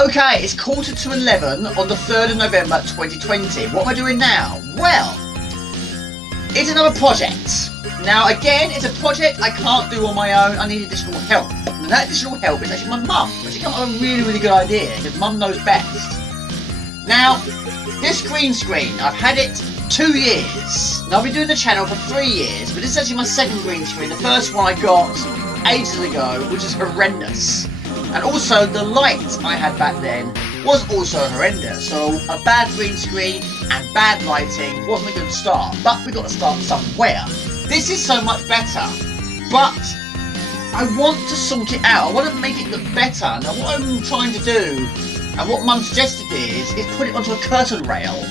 Okay, it's 11:15 on the 3rd of November 2020. What am I doing now? Well, it's another project. Now again, it's a project I can't do on my own. I need additional help. And that additional help is actually my mum. But she came up with a really good idea because mum knows best. Now, this green screen, I've had it 2 years. Now I've been doing the channel for 3 years, but this is actually my second green screen. The first one I got ages ago, which is horrendous. And also the light I had back then was also horrendous. So a bad green screen and bad lighting wasn't a good start. But we got to start somewhere. This is so much better. But I want to sort it out. I want to make it look better. Now what I'm trying to do, and what Mum suggested is put it onto a curtain rail.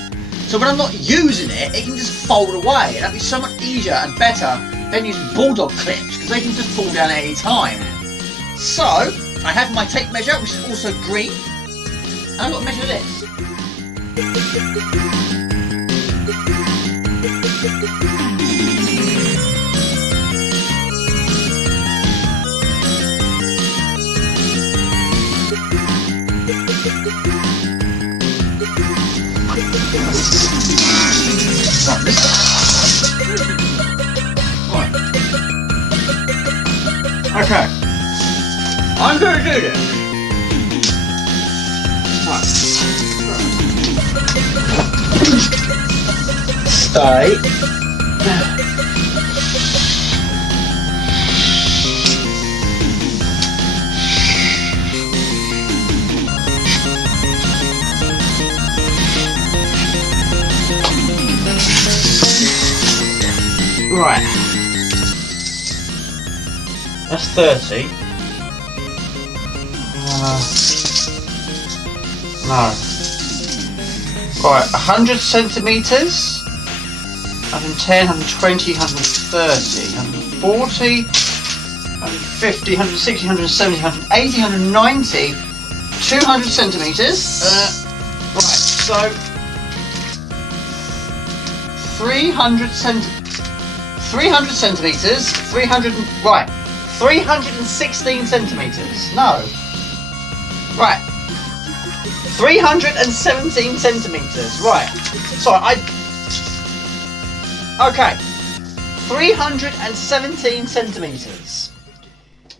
So when I'm not using it, it can just fold away. And that'd be so much easier and better than using bulldog clips, because they can just fall down at any time. So I have my tape measure, which is also green, and I've got to measure this. Right. Okay. I'm going to do this. Right. Stay. Right. That's 30. No. Right, 100 centimetres, 110, 120, 130, 140, 150, 160, 170, 180, 190, 200 centimetres. Right, so 300 centimetres, 316 centimetres. No. Right. 317 centimetres. Right. Sorry, okay. 317 centimetres.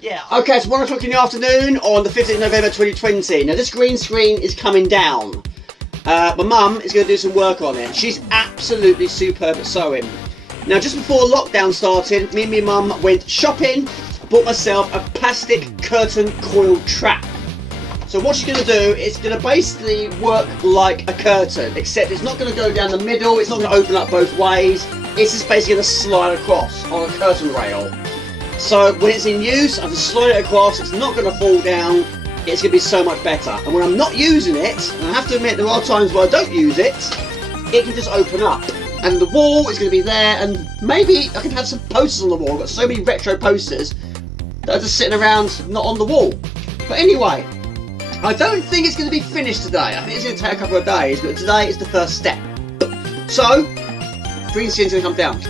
Yeah. Okay, it's 1 o'clock in the afternoon on the 15th of November 2020. Now this green screen is coming down. My mum is going to do some work on it. She's absolutely superb at sewing. Now just before lockdown started, me and my mum went shopping, bought myself a plastic curtain coil trap. So what she's going to do is going to basically work like a curtain, except it's not going to go down the middle, it's not going to open up both ways, it's just basically going to slide across on a curtain rail. So when it's in use, I can slide it across, it's not going to fall down, it's going to be so much better. And when I'm not using it, and I have to admit there are times where I don't use it, it can just open up. And the wall is going to be there, and maybe I can have some posters on the wall. I've got so many retro posters that are just sitting around, not on the wall. But anyway, I don't think it's going to be finished today. I think it's going to take a couple of days, but today is the first step. So, green screen's going to come down.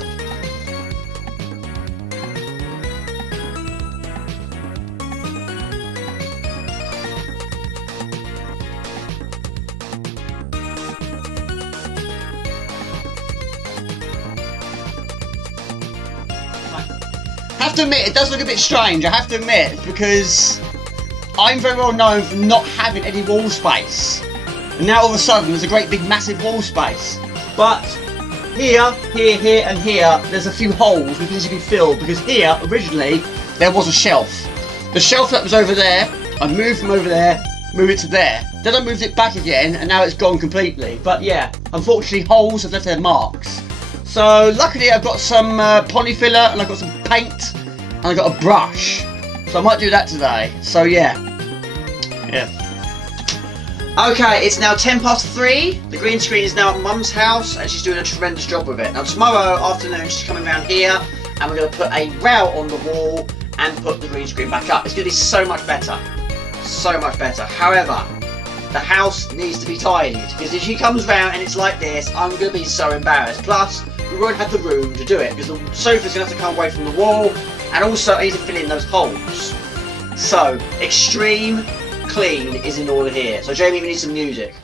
I have to admit, it does look a bit strange, I have to admit, because I'm very well known for not having any wall space. And now all of a sudden there's a great big massive wall space. But here, here and here, there's a few holes which need to be filled, because here, originally, there was a shelf. The shelf that was over there, I moved from over there, moved it to there. Then I moved it back again, and now it's gone completely. But yeah, unfortunately holes have left their marks. So luckily I've got some poly filler, and I've got some paint, and I've got a brush. So I might do that today. So yeah. Okay, it's now 3:10. The green screen is now at Mum's house, and she's doing a tremendous job with it. Now tomorrow afternoon she's coming around here, and we're going to put a rail on the wall and put the green screen back up. It's going to be so much better. So much better. However, the house needs to be tidied, because if she comes round and it's like this, I'm going to be so embarrassed. Plus, we won't have the room to do it, because the sofa's going to have to come away from the wall, and also I need to fill in those holes. So, extreme clean is in order here. So Jamie, we need some music.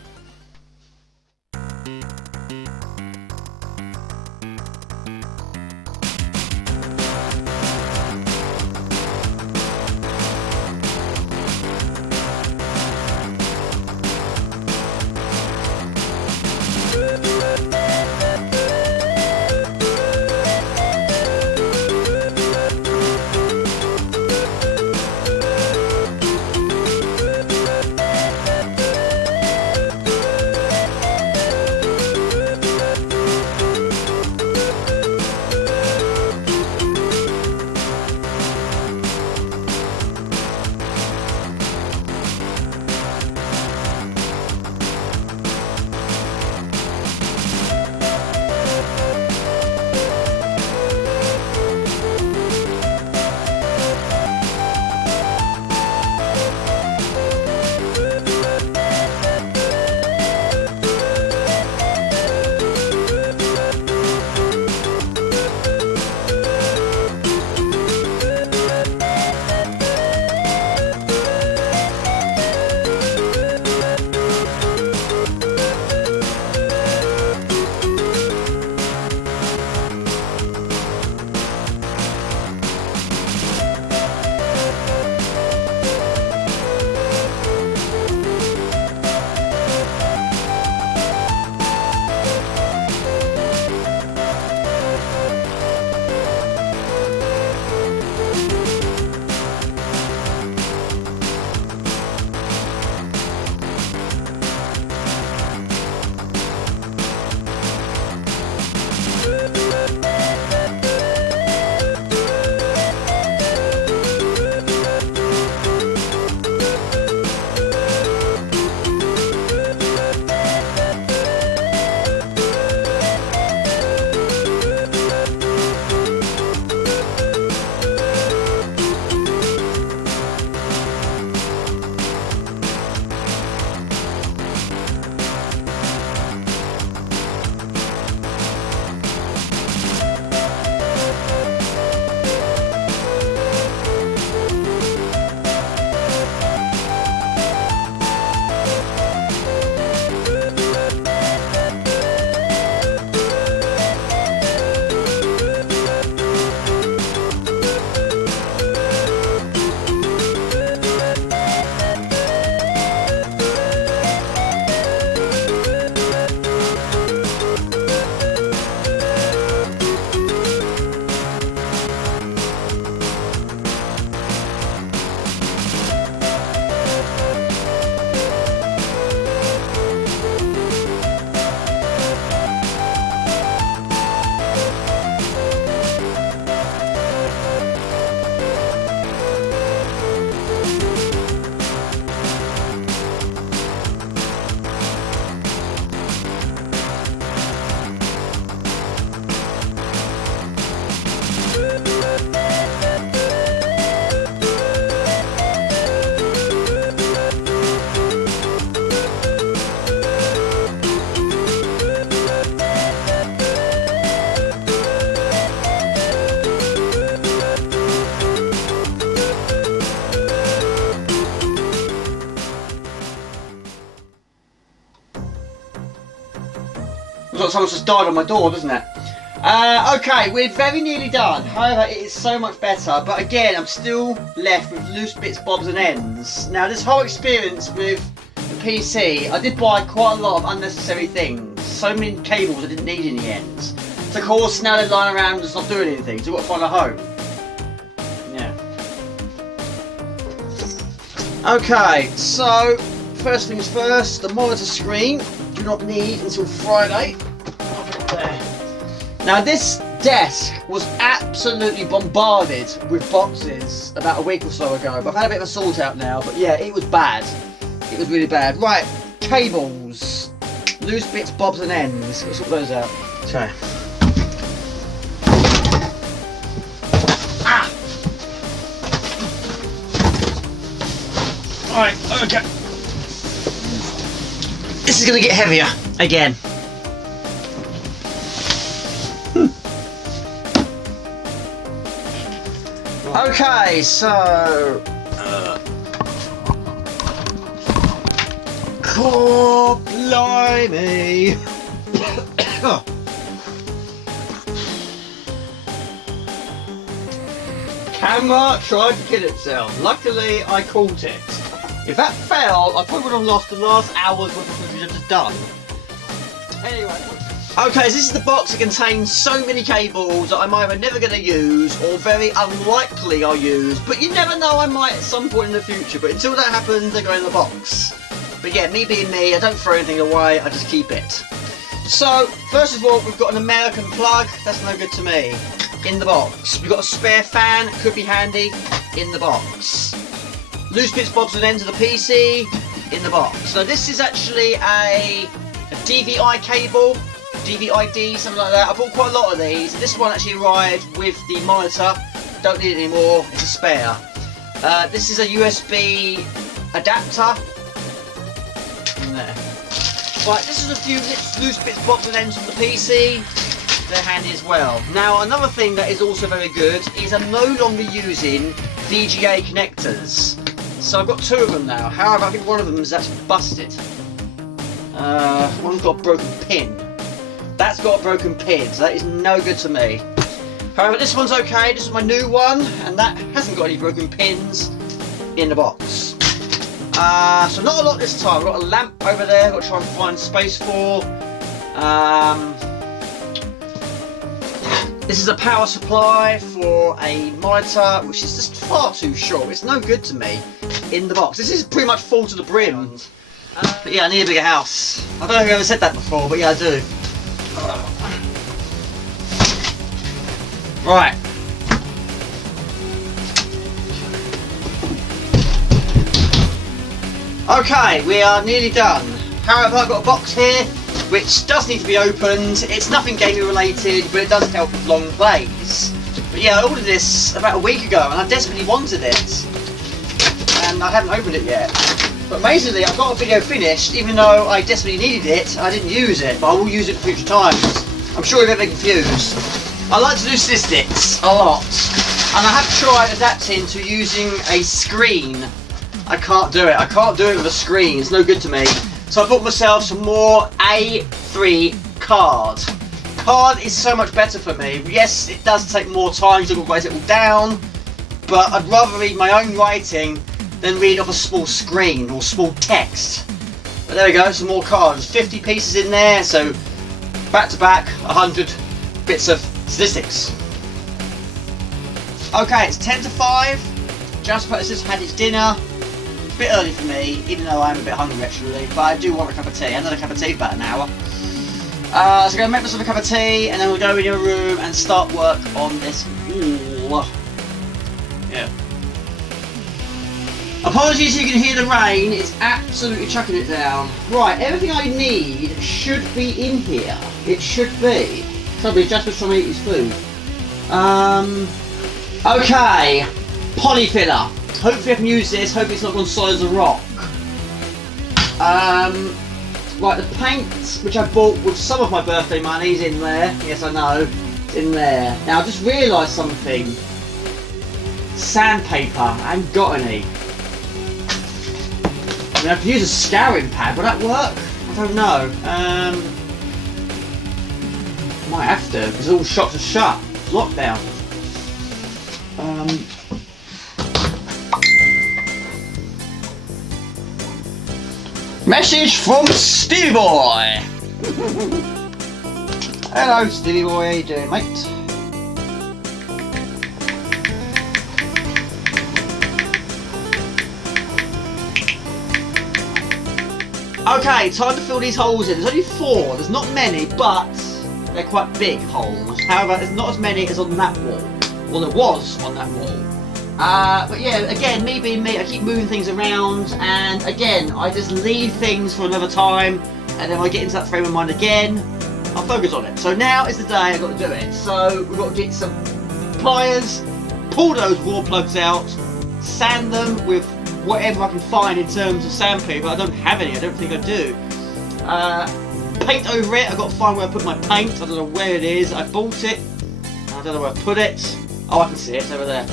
Looks like someone's just died on my door, doesn't it? Okay, we're very nearly done. However, it is so much better. But again, I'm still left with loose bits, bobs and ends. Now, this whole experience with the PC, I did buy quite a lot of unnecessary things. So many cables I didn't need in the end. So of course, now they're lying around just not doing anything. So we've got to find a home. Yeah. Okay, so first things first, the monitor screen. Do not need until Friday. There. Now this desk was absolutely bombarded with boxes about a week or so ago, but I've had a bit of a sort out now, but yeah, it was bad. It was really bad. Right, cables, loose bits, bobs and ends. Let's sort those out. Okay. Ah! Alright, okay. This is going to get heavier again. Okay, so Oh, blimey. Camera tried to kill itself. Luckily, I caught it. If that failed, I probably would have lost the last hour's worth of footage I've just done. Anyway. Okay, so this is the box that contains so many cables that I'm either never going to use or very unlikely I'll use. But you never know, I might at some point in the future. But until that happens, they go in the box. But yeah, me being me, I don't throw anything away, I just keep it. So, first of all, we've got an American plug. That's no good to me. In the box. We've got a spare fan, could be handy, in the box. Loose bits, bobs and ends of the PC, in the box. So this is actually a DVI cable, DVI-D, something like that. I bought quite a lot of these. This one actually arrived with the monitor. Don't need it anymore, it's a spare. This is a USB adapter. In there. Right, this is a few loose bits, bobs and ends from the PC. They're handy as well. Now, another thing that is also very good is I'm no longer using VGA connectors. So I've got two of them now. However, I think one of them is actually busted. One's got a broken pin. That's got a broken pin, so that is no good to me. However, this one's okay. This is my new one, and that hasn't got any broken pins in the box. So not a lot this time. I've got a lamp over there I've got to try and find space for. This is a power supply for a monitor, which is just far too short. It's no good to me in the box. This is pretty much full to the brim. But yeah, I need a bigger house. I don't know if I've ever said that before, but yeah, I do. Right. Okay, we are nearly done. However, I've got a box here which does need to be opened. It's nothing gaming related, but it does help with long plays. But yeah, I ordered this about a week ago and I desperately wanted it. And I haven't opened it yet. But amazingly, I've got a video finished, even though I desperately needed it, I didn't use it, but I will use it for future times. I'm sure you're very confused. I like to do statistics a lot. And I have tried adapting to using a screen. I can't do it. I can't do it with a screen. It's no good to me. So I bought myself some more A3 card. Card is so much better for me. Yes, it does take more time to write it all down, but I'd rather read my own writing than read off a small screen or small text. But there we go, some more cards. 50 pieces in there, so back to back, 100 bits of statistics. Okay, it's 10 to 5. Just Practices had its dinner. A bit early for me, even though I'm a bit hungry actually, but I do want a cup of tea. I haven't had a cup of tea for about an hour. So I'm going to make myself a cup of tea and then we'll go in your room and start work on this. Ooh. Yeah. Apologies if you can hear the rain, it's absolutely chucking it down. Right, everything I need should be in here. It should be. Somebody just was trying to eat his food. Okay. Polyfiller. Hopefully I can use this, hopefully it's not gone solid as a rock. Right, the paint which I bought with some of my birthday money is in there. Yes, I know, it's in there. Now I just realised something. Sandpaper, I haven't got any. I mean I could use a scouring pad, will that work? I don't know. Might have to, because all shops are shut. It's lockdown. Message from Stevie Boy! Hello Stevie Boy, how you doing mate? Okay, time to fill these holes in. There's only 4, there's not many, but they're quite big holes. However, there's not as many as on that wall. Well, there was on that wall. But yeah, again, me being me, I keep moving things around, and again, I just leave things for another time, and then when I get into that frame of mind again, I'll focus on it. So now is the day I've got to do it. So we've got to get some pliers, pull those wall plugs out, sand them with whatever I can find in terms of sandpaper. I don't have any, I don't think I do. Paint over it, I've got to find where I put my paint. I don't know where it is. I bought it, I don't know where I put it. Oh, I can see it, it's over there.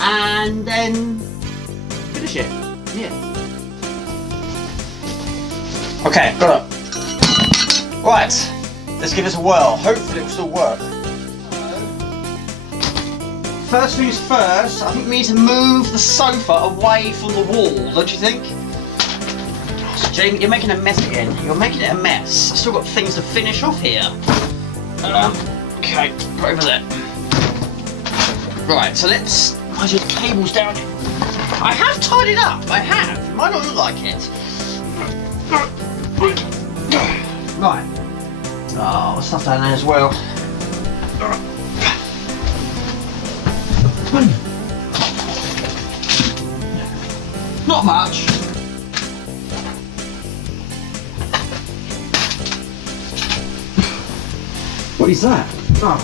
And then finish it. Yeah. Okay, got it. Right, let's give this a whirl. Hopefully it will still work. First things first, I think we need to move the sofa away from the wall, don't you think? So Jamie, you're making a mess again. You're making it a mess. I've still got things to finish off here. Okay, right over there. Right, so let's... Where's your cables down here? I have tidied up, I have. It might not look like it. Right. Oh, stuff down there as well. Not much. What is that? Oh.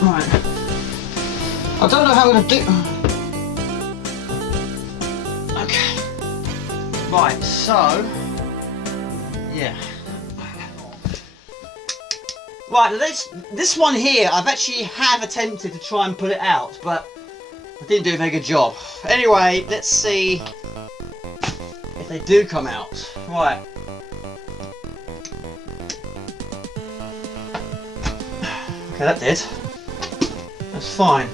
Right. I don't know how I'm gonna do. Okay. Right, so yeah. Right, this one here, I've actually attempted to try and put it out, but I didn't do a very good job. Anyway, let's see if they do come out. Right. Okay, that did. That's fine.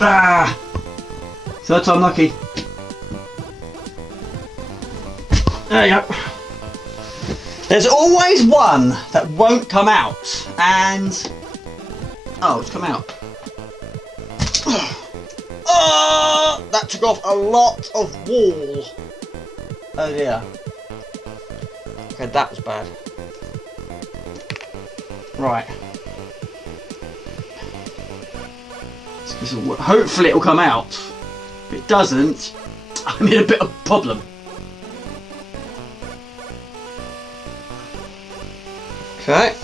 Ah! So that's unlucky. There you go. There's always one that won't come out, and oh, it's come out. Oh, that took off a lot of wall. Oh dear. Okay, that was bad. Right. Hopefully it'll come out. If it doesn't, I'm in a bit of a problem. Okay.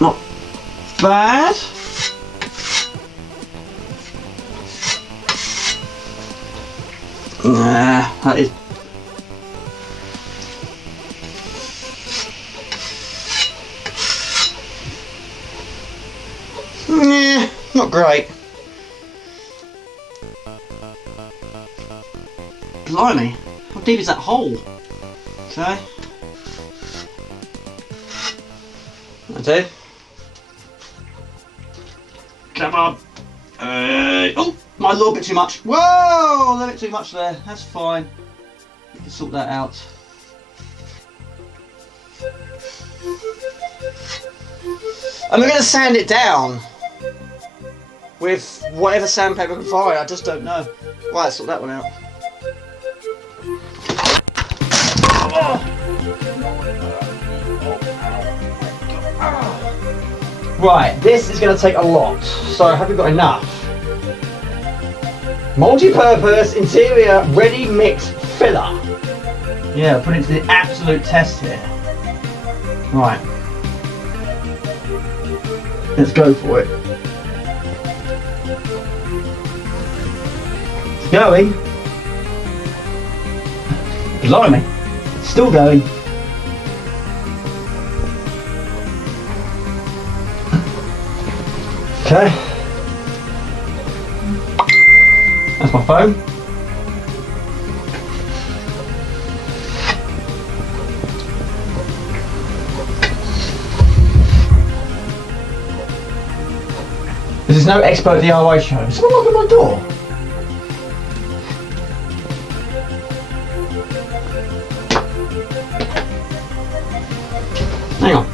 Not bad. Nah, that is. Nah, not great. Blimey, how deep is that hole? Okay. That's it. Come on. Oh, a little bit too much. Whoa, a little bit too much there. That's fine. We can sort that out. And we're going to sand it down with whatever sandpaper I can find. I just don't know. Right, let's sort that one out. Right, this is going to take a lot. So have we got enough? Multi-purpose interior ready mix filler. Yeah, put it to the absolute test here. Right. Let's go for it. It's going. Blimey. It's still going. Okay. That's my phone. This is no expert DIY show. Is someone knocking on my door? Hang on.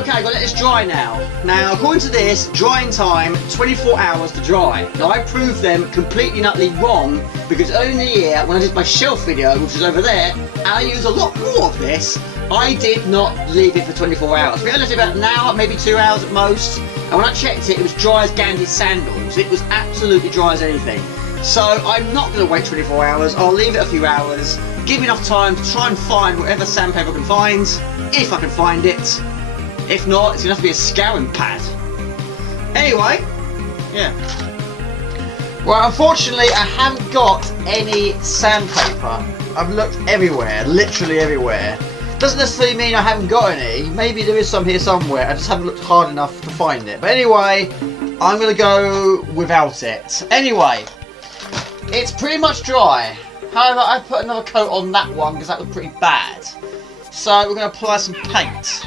Okay, I've got to let this dry now. Now, according to this, drying time, 24 hours to dry. Now, I proved them completely and utterly wrong because earlier in the year, when I did my shelf video, which is over there, and I used a lot more of this, I did not leave it for 24 hours. We only left it about an hour, maybe 2 hours at most. And when I checked it, it was dry as Gandhi's sandals. It was absolutely dry as anything. So I'm not going to wait 24 hours. I'll leave it a few hours, give me enough time to try and find whatever sandpaper I can find, if I can find it. If not, it's going to have to be a scouring pad. Anyway, yeah. Well, unfortunately, I haven't got any sandpaper. I've looked everywhere, literally everywhere. Doesn't necessarily mean I haven't got any. Maybe there is some here somewhere. I just haven't looked hard enough to find it. But anyway, I'm going to go without it. Anyway, it's pretty much dry. However, I put another coat on that one because that was pretty bad. So we're going to apply some paint.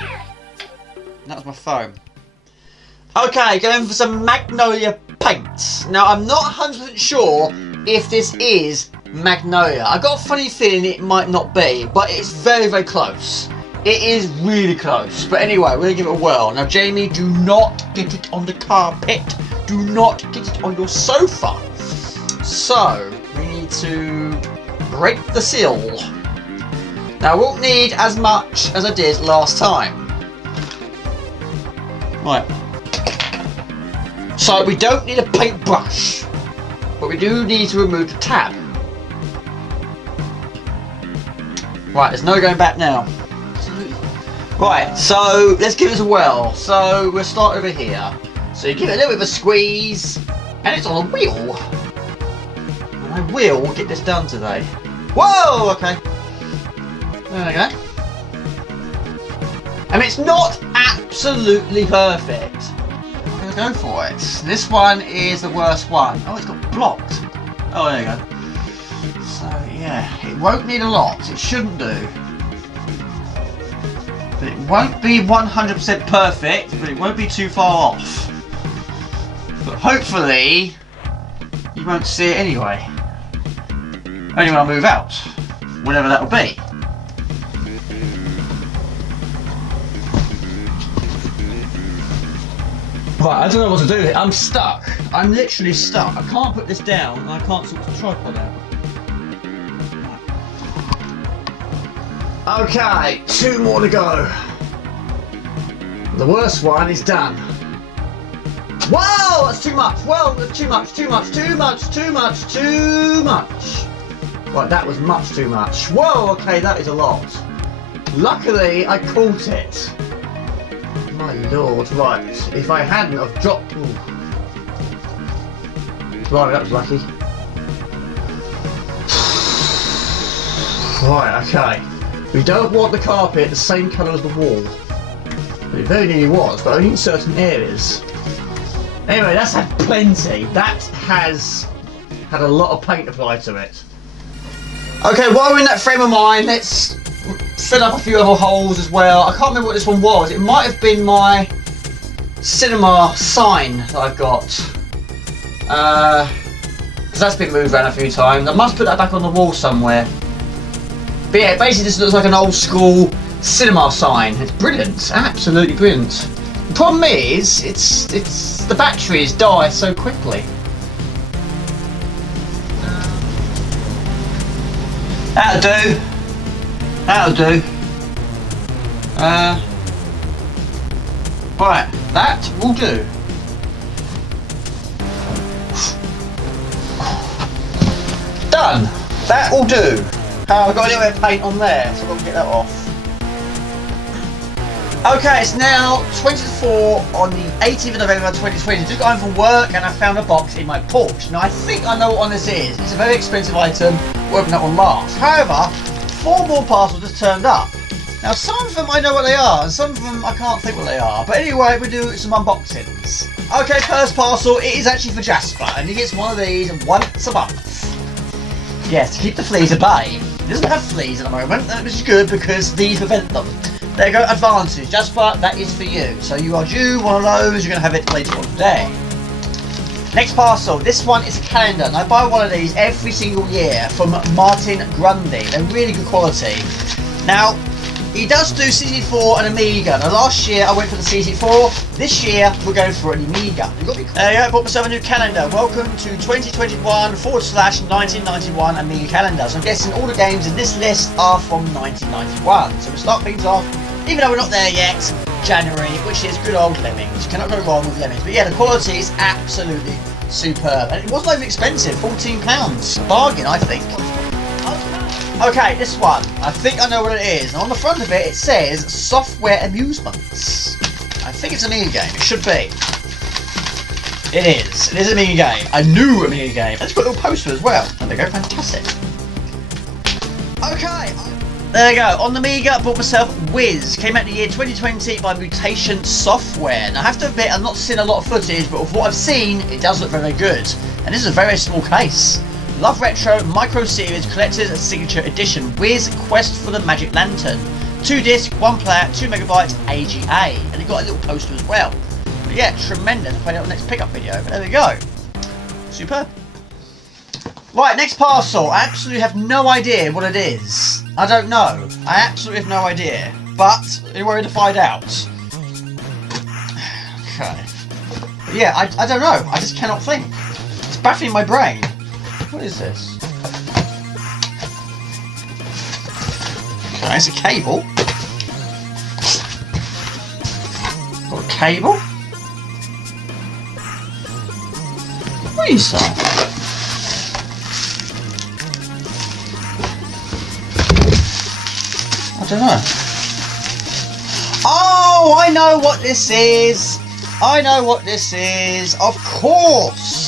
That was my phone. Okay, going for some Magnolia paint. Now, I'm not 100% sure if this is Magnolia. I got a funny feeling it might not be, but it's very, very close. It is really close. But anyway, we're going to give it a whirl. Now, Jamie, do not get it on the carpet. Do not get it on your sofa. So, we need to break the seal. Now, I won't need as much as I did last time. Right. So, we don't need a paintbrush, but we do need to remove the tab. Right, there's no going back now. Right, so let's give this a whirl. So we'll start over here. So you give it a little bit of a squeeze, and it's on a wheel. And I will get this done today. Whoa, okay. There we go. I mean, it's not absolutely perfect. I'm gonna go for it. This one is the worst one. Oh, it's got blocked. Oh, there you go. So yeah, it won't need a lot. It shouldn't do. But it won't be 100% perfect, but it won't be too far off. But hopefully, you won't see it anyway. Only when I move out, whenever that'll be. Right, I don't know what to do here. I'm stuck. I'm literally stuck. I can't put this down, and I can't sort the tripod out. Okay, 2 more to go. The worst one is done. Whoa, that's too much. Whoa, that's too much, too much, too much, too much, too much. Right, that was much too much. Whoa, okay, that is a lot. Luckily, I caught it. My lord, right. If I hadn't, I've dropped. Ooh. Right, that was lucky. Right, okay. We don't want the carpet the same colour as the wall. It very nearly was, but only in certain areas. Anyway, that's had plenty. That has had a lot of paint applied to it. Okay, while we're in that frame of mind, let's fill up a few other holes as well. I can't remember what this one was. It might have been my cinema sign that I've got. Because that's been moved around a few times. I must put that back on the wall somewhere. But yeah, it basically just looks like an old school cinema sign. It's brilliant, absolutely brilliant. The problem is, it's the batteries die so quickly. That'll do. That'll do. Right, that will do. Done. That will do. I've got a little bit of paint on there, so I've got to get that off. Okay, it's now 24 on the 18th of November 2020. Just got home from work and I found a box in my porch. Now I think I know what one this is. It's a very expensive item. We'll open that one last. However, 4 more parcels just turned up. Now some of them I know what they are, and some of them I can't think what they are. But anyway, we do some unboxings. Okay, first parcel, it is actually for Jasper, and he gets one of these once a month. Yes, to keep the fleas at bay. He doesn't have fleas at the moment, which is good because these prevent them. There you go, advantage. Jasper, that is for you. So you are due one of those, you're going to have it later on today. Next parcel, this one is a calendar, and I buy one of these every single year from Martin Grundy. They're really good quality. Now, he does do CC4 and Amiga. Now last year I went for the CC4, this year we're going for an Amiga. There you go, I bought myself a new calendar. Welcome to 2021/1991 Amiga calendar. So I'm guessing all the games in this list are from 1991. So we'll start things off, even though we're not there yet, January, which is good old Lemmings. You cannot go wrong with Lemmings. But yeah, the quality is absolutely superb. And it wasn't even expensive, £14. A bargain, I think. Okay, this one. I think I know what it is. And on the front of it, it says Software Amusements. I think it's a mini game. It should be. It is. It is a mini game. A new mini game. And it's got a little poster as well. There we go. Fantastic. Okay. There we go. On the Amiga, I bought myself Wiz. Came out in the year 2020 by Mutation Software. Now, I have to admit, I've not seen a lot of footage, but with what I've seen, it does look very good. And this is a very small case. Love Retro Micro Series Collector's Signature Edition Wiz Quest for the Magic Lantern. 2 disc, 1 player, 2 megabytes, AGA. And it got a little poster as well. But yeah, tremendous. I'll find out the next pickup video. But there we go. Superb. Right, next parcel. I absolutely have no idea what it is. I don't know. I absolutely have no idea. But we're going to find out. Okay. But yeah, I don't know. I just cannot think. It's baffling my brain. What is this? Okay, it's a cable. Got a cable. What is that? I don't know. Oh, I know what this is. I know what this is. Of course.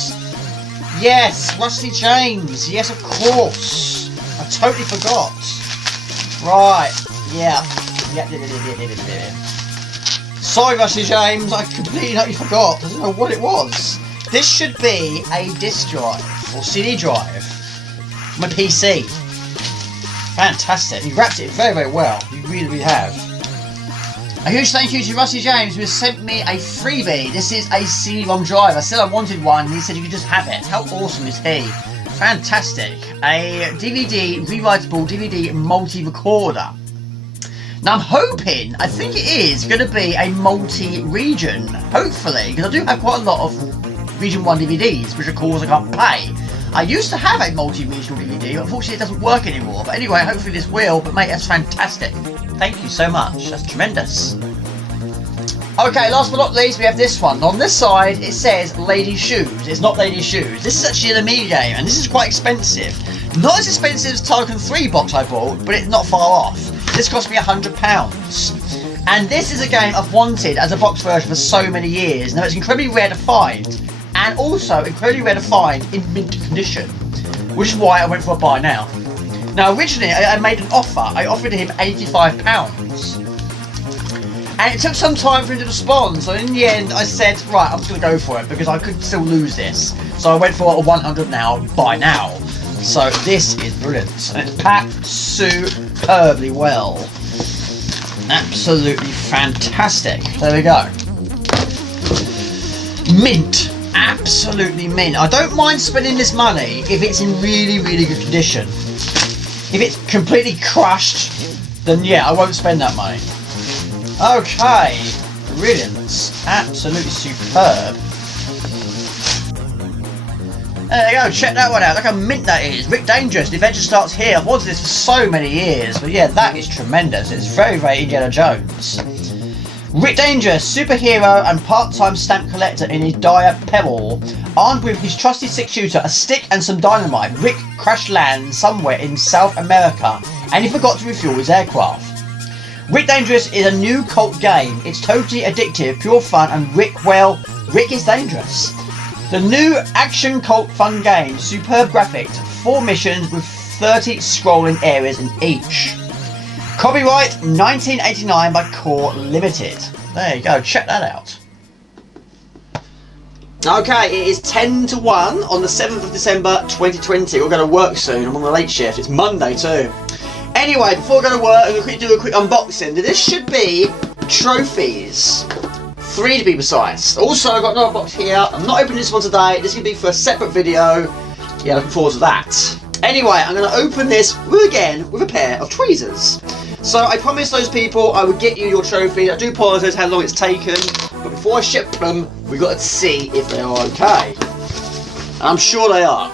Yes, Rusty James. Yes, of course. I totally forgot. Right. Yeah. Sorry, Rusty James. I completely totally forgot. I don't know what it was. This should be a disk drive or CD drive. My PC. Fantastic. You wrapped it very, very well. You really, really have. A huge thank you to Rusty James, who has sent me a freebie. This is a CD-ROM drive. I said I wanted one, and he said you could just have it. How awesome is he? Fantastic. A DVD, rewritable DVD multi-recorder. Now I'm hoping, I think it is going to be a multi-region, hopefully, because I do have quite a lot of Region 1 DVDs, which of course I can't play. I used to have a multi-regional DVD, but unfortunately it doesn't work anymore. But anyway, hopefully this will. But mate, that's fantastic. Thank you so much. That's tremendous. Okay, last but not least, we have this one. On this side, it says Lady Shoes. It's not Lady Shoes. This is actually an Amiga game, and this is quite expensive. Not as expensive as Tarkin 3 box I bought, but it's not far off. This cost me £100. And this is a game I've wanted as a box version for so many years. Now, it's incredibly rare to find. And also incredibly rare to find in mint condition, which is why I went for a buy now. Now originally I made an offer. I offered him £85, and it took some time for him to respond. So in the end, I said, right, I'm just going to go for it because I could still lose this. So I went for a 100 now, buy now. So this is brilliant, and it's packed superbly well. Absolutely fantastic. There we go. Mint. Absolutely mint. I don't mind spending this money if it's in really, really good condition. If it's completely crushed, then yeah, I won't spend that money. Okay, brilliant. Absolutely superb. There you go, check that one out. Look how mint that is. Rick Dangerous, the adventure starts here. I've wanted this for so many years, but yeah, that is tremendous. It's very, very Indiana Jones. Rick Dangerous, superhero and part-time stamp collector in his dire peril. Armed with his trusty six-shooter, a stick and some dynamite, Rick crash lands somewhere in South America and he forgot to refuel his aircraft. Rick Dangerous is a new cult game. It's totally addictive, pure fun, and Rick is dangerous. The new action cult fun game, superb graphics, 4 missions with 30 scrolling areas in each. Copyright 1989 by Core Limited. There you go, check that out. Okay, it is 10 to 1 on the 7th of December 2020. We're going to work soon. I'm on the late shift. It's Monday too. Anyway, before I go to work, I'm going to do a quick unboxing. This should be trophies. 3 to be precise. Also, I've got another box here. I'm not opening this one today. This is going to be for a separate video. Yeah, looking forward to that. Anyway, I'm going to open this again with a pair of tweezers. So I promised those people I would get you your trophy. I do apologise how long it's taken, but before I ship them, we've got to see if they are okay. And I'm sure they are.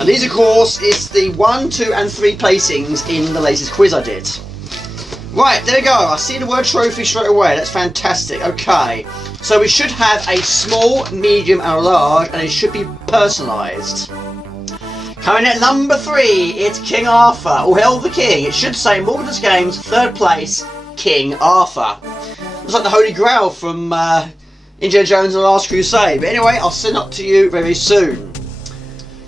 And these, of course, is the 1, 2 and 3 placings in the latest quiz I did. Right, there we go. I see the word trophy straight away. That's fantastic. Okay. So we should have a small, medium and a large, and it should be personalised. Coming at number 3, it's King Arthur, or Hail the King. It should say Morgan's Games, 3rd place, King Arthur. Looks like the Holy Grail from Indiana Jones and the Last Crusade. But anyway, I'll send up to you very soon.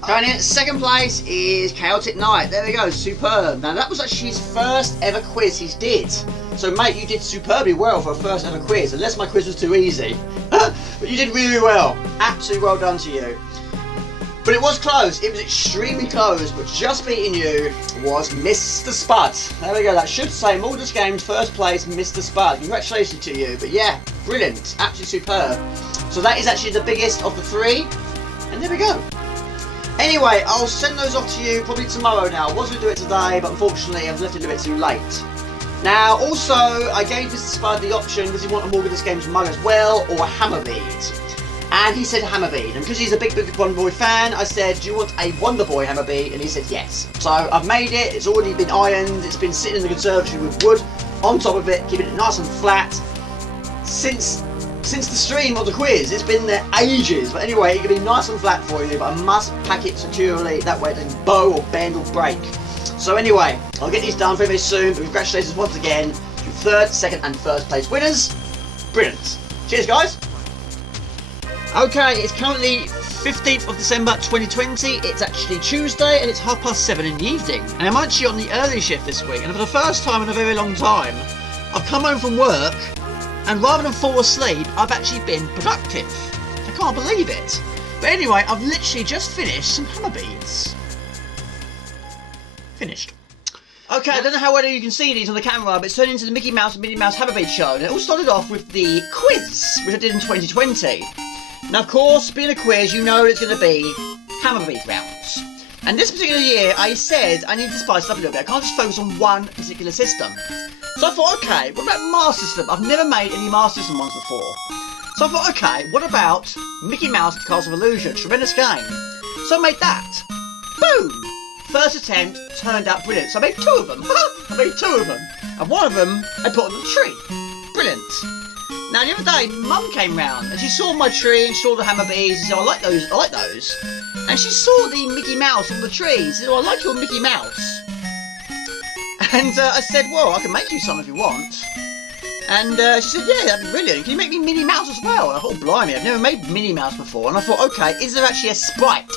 Coming in at 2nd place is Chaotic Knight. There we go, superb. Now that was actually his first ever quiz he did. So mate, you did superbly well for a first ever quiz, unless my quiz was too easy. But you did really well. Absolutely well done to you. But it was close, it was extremely close, but just beating you was Mr. Spud. There we go, that should say Morgan's Games 1st place, Mr. Spud. Congratulations to you, but yeah, brilliant, absolutely superb. So that is actually the biggest of the 3, and there we go. Anyway, I'll send those off to you probably tomorrow now. I was going to do it today, but unfortunately I've left it a bit too late. Now, also, I gave Mr. Spud the option, does he want a Morgan's Games mug as well, or a hammer bead? And he said hammer bead, and because he's a big Wonder Boy fan, I said, do you want a Wonder Boy hammer bead? And he said yes. So I've made it, it's already been ironed, it's been sitting in the conservatory with wood on top of it, keeping it nice and flat. Since the stream of the quiz, it's been there ages, but anyway, it can be nice and flat for you, but I must pack it securely, that way it doesn't bow or bend or break. So anyway, I'll get these done very, very soon, but congratulations once again to 3rd, 2nd and 1st place winners. Brilliant. Cheers guys. Okay, it's currently 15th of December 2020, it's actually Tuesday and it's 7:30 in the evening. And I'm actually on the early shift this week, and for the first time in a very long time, I've come home from work and rather than fall asleep, I've actually been productive. I can't believe it. But anyway, I've literally just finished some hammer beads. Finished. Okay, I don't know how well you can see these on the camera, but it's turned into the Mickey Mouse and Minnie Mouse hammer bead show. And it all started off with the quiz, which I did in 2020. Now, of course, being a quiz, you know it's going to be hammer bead rounds. And this particular year, I said I need to spice it up a little bit. I can't just focus on one particular system. So I thought, okay, what about Master System? I've never made any Master System ones before. So I thought, okay, what about Mickey Mouse Castle of Illusion? Tremendous game. So I made that. Boom! First attempt turned out brilliant. So I made 2 of them. I made 2 of them. And one of them I put on the tree. Brilliant. Now the other day, Mum came round and she saw my tree and saw the hammer beads and said, I like those, I like those. And she saw the Mickey Mouse on the tree and said, oh, I like your Mickey Mouse. And I said, well, I can make you some if you want. And she said, yeah, that'd be brilliant. Can you make me Minnie Mouse as well? And I thought, blimey, I've never made Minnie Mouse before. And I thought, okay, is there actually a sprite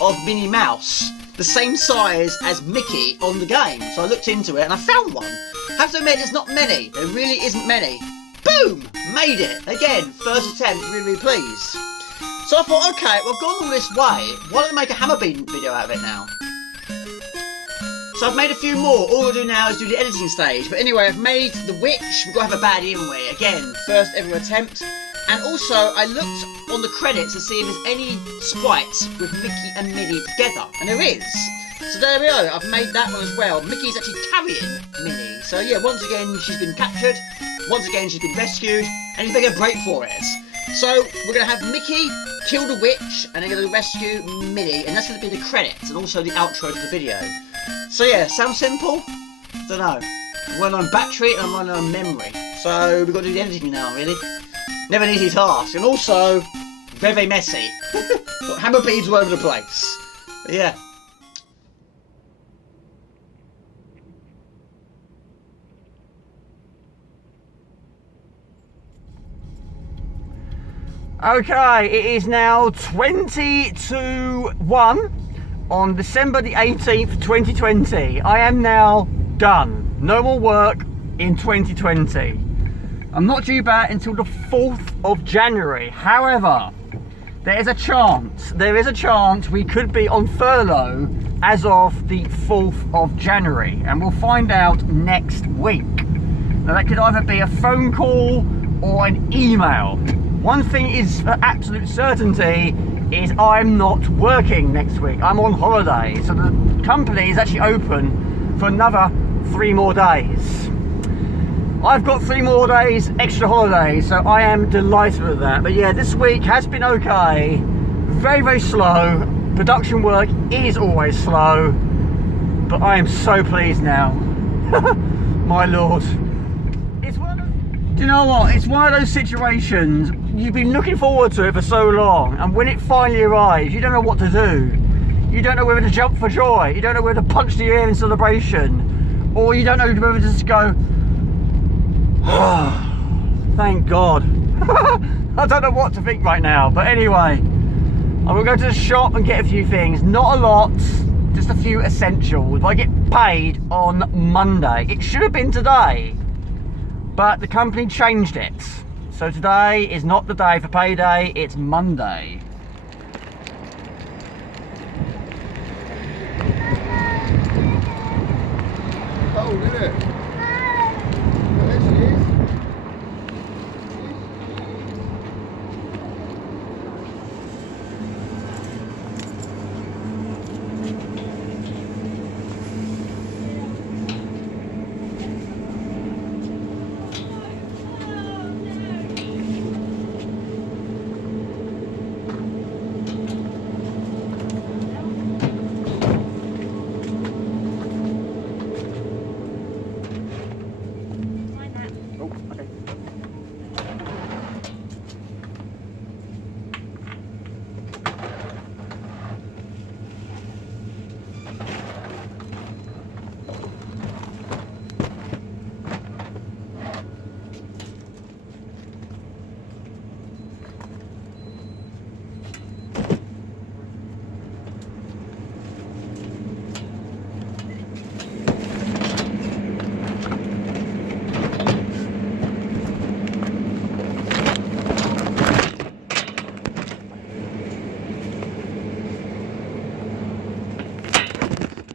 of Minnie Mouse the same size as Mickey on the game? So I looked into it and I found one. I have to admit, there's not many. There really isn't many. Boom! Made it! Again, first attempt, really, really pleased. So I thought, okay, well, I've gone all this way. Why don't I make a hammer bead video out of it now? So I've made a few more. All I'll do now is do the editing stage. But anyway, I've made the witch. We've got to have a baddie, haven't we? Again, first ever attempt. And also, I looked on the credits to see if there's any sprites with Mickey and Minnie together. And there is. So there we are. I've made that one as well. Mickey's actually carrying Minnie. So yeah, once again, she's been captured. Once again, she's been rescued. And he's making a break for it. So we're going to have Mickey kill the witch. And they're going to rescue Minnie. And that's going to be the credits. And also the outro to the video. So yeah, sounds simple? Don't know. I'm running on battery and I'm running on memory. So we've got to do the editing now, really. Never an easy task. And also, very, very messy. Got hammer beads all over the place. But yeah. Okay, it is now 20 to 1 on December the 18th, 2020. I am now done. No more work in 2020. I'm not due back until the 4th of January. However, there is a chance we could be on furlough as of the 4th of January. And we'll find out next week. Now that could either be a phone call or an email. One thing is for absolute certainty is I'm not working next week. I'm on holiday. So the company is actually open for another 3 more days. I've got 3 more days extra holiday, so I am delighted with that. But yeah, this week has been okay. Very, very slow. Production work is always slow. But I am so pleased now. My lord. Do you know what? It's one of those situations, you've been looking forward to it for so long, and when it finally arrives, you don't know what to do. you don't know whether to jump for joy, you don't know whether to punch the air in celebration, or you don't know whether to just go, oh, thank God. I don't know what to think right now, but anyway, I'm gonna go to the shop and get a few things. Not a lot, just a few essentials. But I get paid on Monday. It should have been today, but the company changed it. So today is not the day for payday, it's Monday. Oh, look at it. There she is.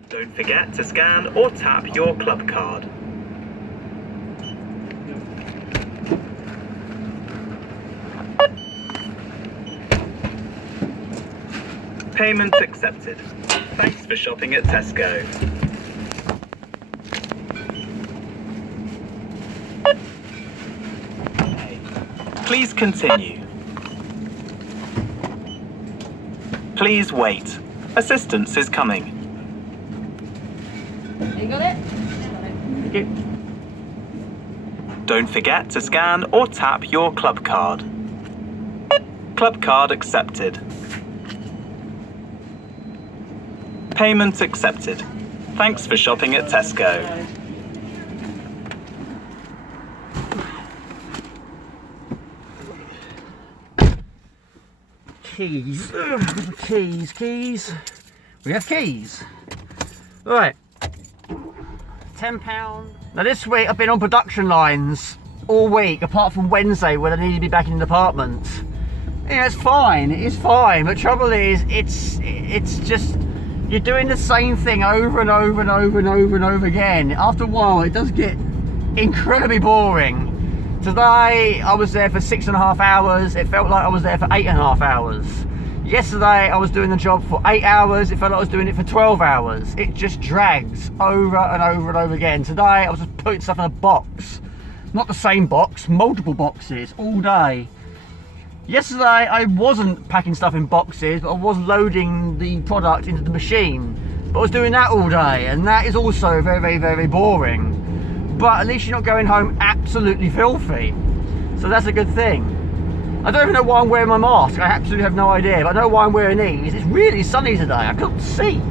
Don't forget to scan or tap your club card. Payment accepted. Thanks for shopping at Tesco. Please continue. Please wait. Assistance is coming. You got it? Thank you. Don't forget to scan or tap your club card. Club card accepted. Payment accepted. Thanks for shopping at Tesco. Keys. Keys. We have keys. Right. £10. Now this week I've been on production lines all week, apart from Wednesday when I needed to be back in the department. Yeah, it's fine. It is fine. But trouble is, it's just you're doing the same thing over and over and over and over and over again. After a while, it does get incredibly boring. Today I was there for 6.5 hours. It felt like I was there for 8.5 hours. Yesterday I was doing the job for 8 hours. It felt like I was doing it for 12 hours. It just drags over and over and over again. Today I was just putting stuff in a box. Not the same box, multiple boxes all day. Yesterday I wasn't packing stuff in boxes, but I was loading the product into the machine. But I was doing that all day, and that is also very, very, very boring. But at least you're not going home absolutely filthy. So that's a good thing. I don't even know why I'm wearing my mask. I absolutely have no idea, but I know why I'm wearing these. It's really sunny today. I couldn't see.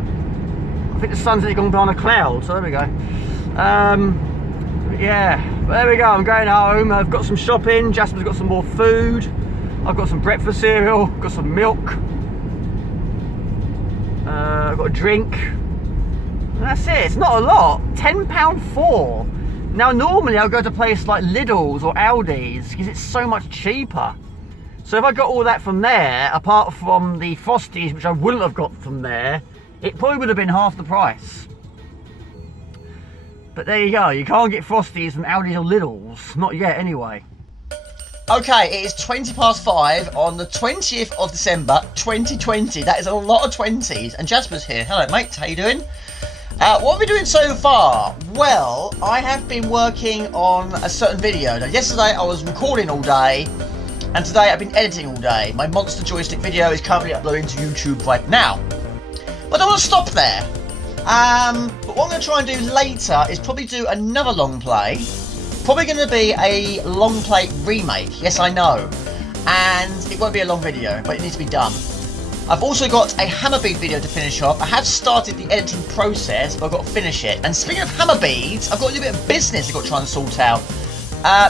I think the sun's actually gone behind a cloud, so there we go. Yeah, there we go. I'm going home. I've got some shopping. Jasper's got some more food. I've got some breakfast cereal. Got some milk. I've got a drink. And that's it. It's not a lot. £10 Now normally I'll go to a place like Lidl's or Aldi's because it's so much cheaper. So if I got all that from there, apart from the Frosties, which I wouldn't have got from there, it probably would have been half the price. But there you go, you can't get Frosties from Aldi's or Lidl's. Not yet anyway. Okay, it is 5:20 on the 20th of December 2020. That is a lot of 20s. And Jasper's here. Hello mate, how you doing? What are we doing so far? Well, I have been working on a certain video. Now, yesterday I was recording all day, and today I've been editing all day. My monster joystick video is currently uploading to YouTube right now. But I don't want to stop there. But what I'm going to try and do later is probably do another long play. Probably going to be a long play remake. Yes, I know. And it won't be a long video, but it needs to be done. I've also got a hammer bead video to finish off. I have started the editing process, but I've got to finish it. And speaking of hammer beads, I've got a little bit of business I've got to try and sort out.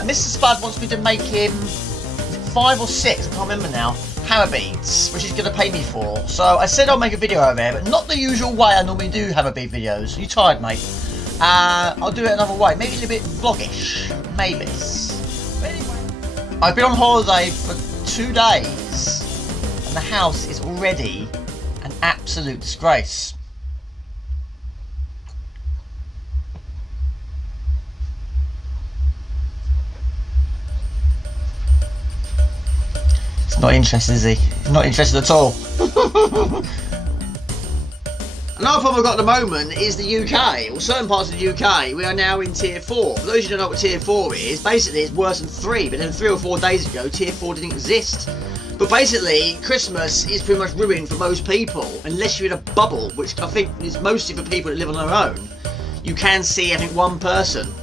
Mr. Spud wants me to make him 5 or 6, I can't remember now, hammer beads, which he's going to pay me for. So I said I'll make a video over there, but not the usual way I normally do hammer bead videos. You tired, mate? I'll do it another way, maybe a little bit vlogish, maybe. But anyway, I've been on holiday for 2 days, and the house is already an absolute disgrace. He's not interested, is he? He's not interested at all. Another problem I've got at the moment is the UK, or certain parts of the UK. We are now in Tier 4. For those who don't know what Tier 4 is, basically it's worse than 3, but then 3 or 4 days ago, Tier 4 didn't exist. But basically, Christmas is pretty much ruined for most people, unless you're in a bubble, which I think is mostly for people that live on their own. You can see, I think, one person.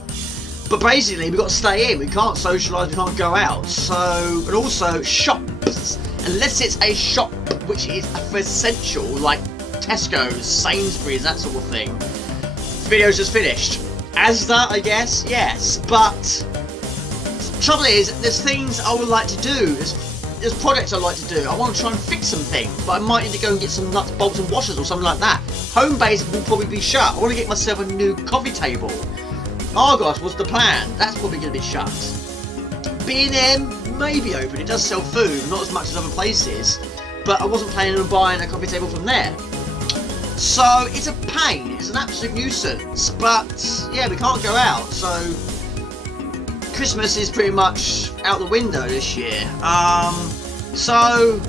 But basically, we've got to stay in. We can't socialise, we can't go out. So, and also, shops. Unless it's a shop which is for essential, like Tesco's, Sainsbury's, that sort of thing. The video's just finished. Asda, I guess, yes. But the trouble is, there's things I would like to do. There's projects I'd like to do. I want to try and fix some things, but I might need to go and get some nuts, bolts and washers or something like that. Home base will probably be shut. I want to get myself a new coffee table. Argos was the plan. That's probably going to be shut. B&M may be open. It does sell food, not as much as other places. But I wasn't planning on buying a coffee table from there. So it's a pain. It's an absolute nuisance. But yeah, we can't go out. So Christmas is pretty much out the window this year. So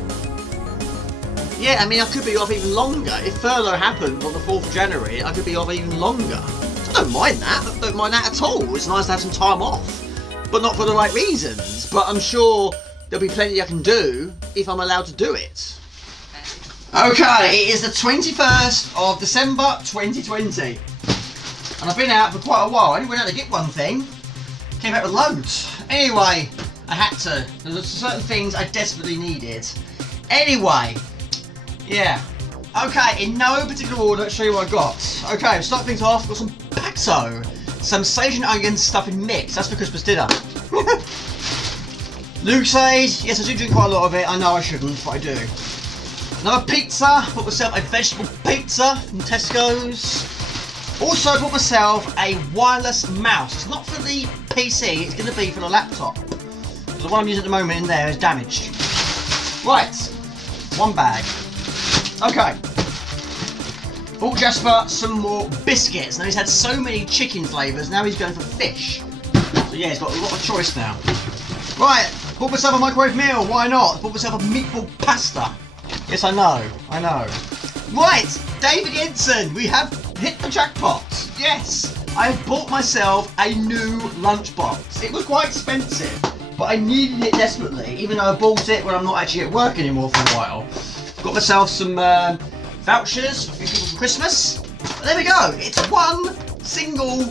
yeah, I mean, I could be off even longer. If furlough happened on the 4th of January, I could be off even longer. I don't mind that. I don't mind that at all. It's nice to have some time off, but not for the right reasons. But I'm sure there'll be plenty I can do if I'm allowed to do it. Okay, it is the 21st of December 2020, and I've been out for quite a while. I only went out to get one thing, came back with loads. Anyway, I had to. There's certain things I desperately needed. Anyway, yeah. Okay, in no particular order, let's show you what I got. Okay, start things off, got some Paxo, some sage and onion stuffing mix. That's for Christmas dinner. Lucasade, yes, I do drink quite a lot of it. I know I shouldn't, but I do. Another pizza, bought myself a vegetable pizza from Tesco's. Also bought myself a wireless mouse. It's not for the PC, it's going to be for the laptop. The one I'm using at the moment in there is damaged. Right, one bag. Okay. Bought Jasper some more biscuits. Now he's had so many chicken flavours, now he's going for fish. So yeah, he's got a lot of choice now. Right, bought myself a microwave meal, why not? Bought myself a meatball pasta. Yes, I know. Right, David Jensen, we have hit the jackpot. Yes, I have bought myself a new lunchbox. It was quite expensive, but I needed it desperately, even though I bought it when I'm not actually at work anymore for a while. Got myself some vouchers for a few people for Christmas. But there we go, it's one single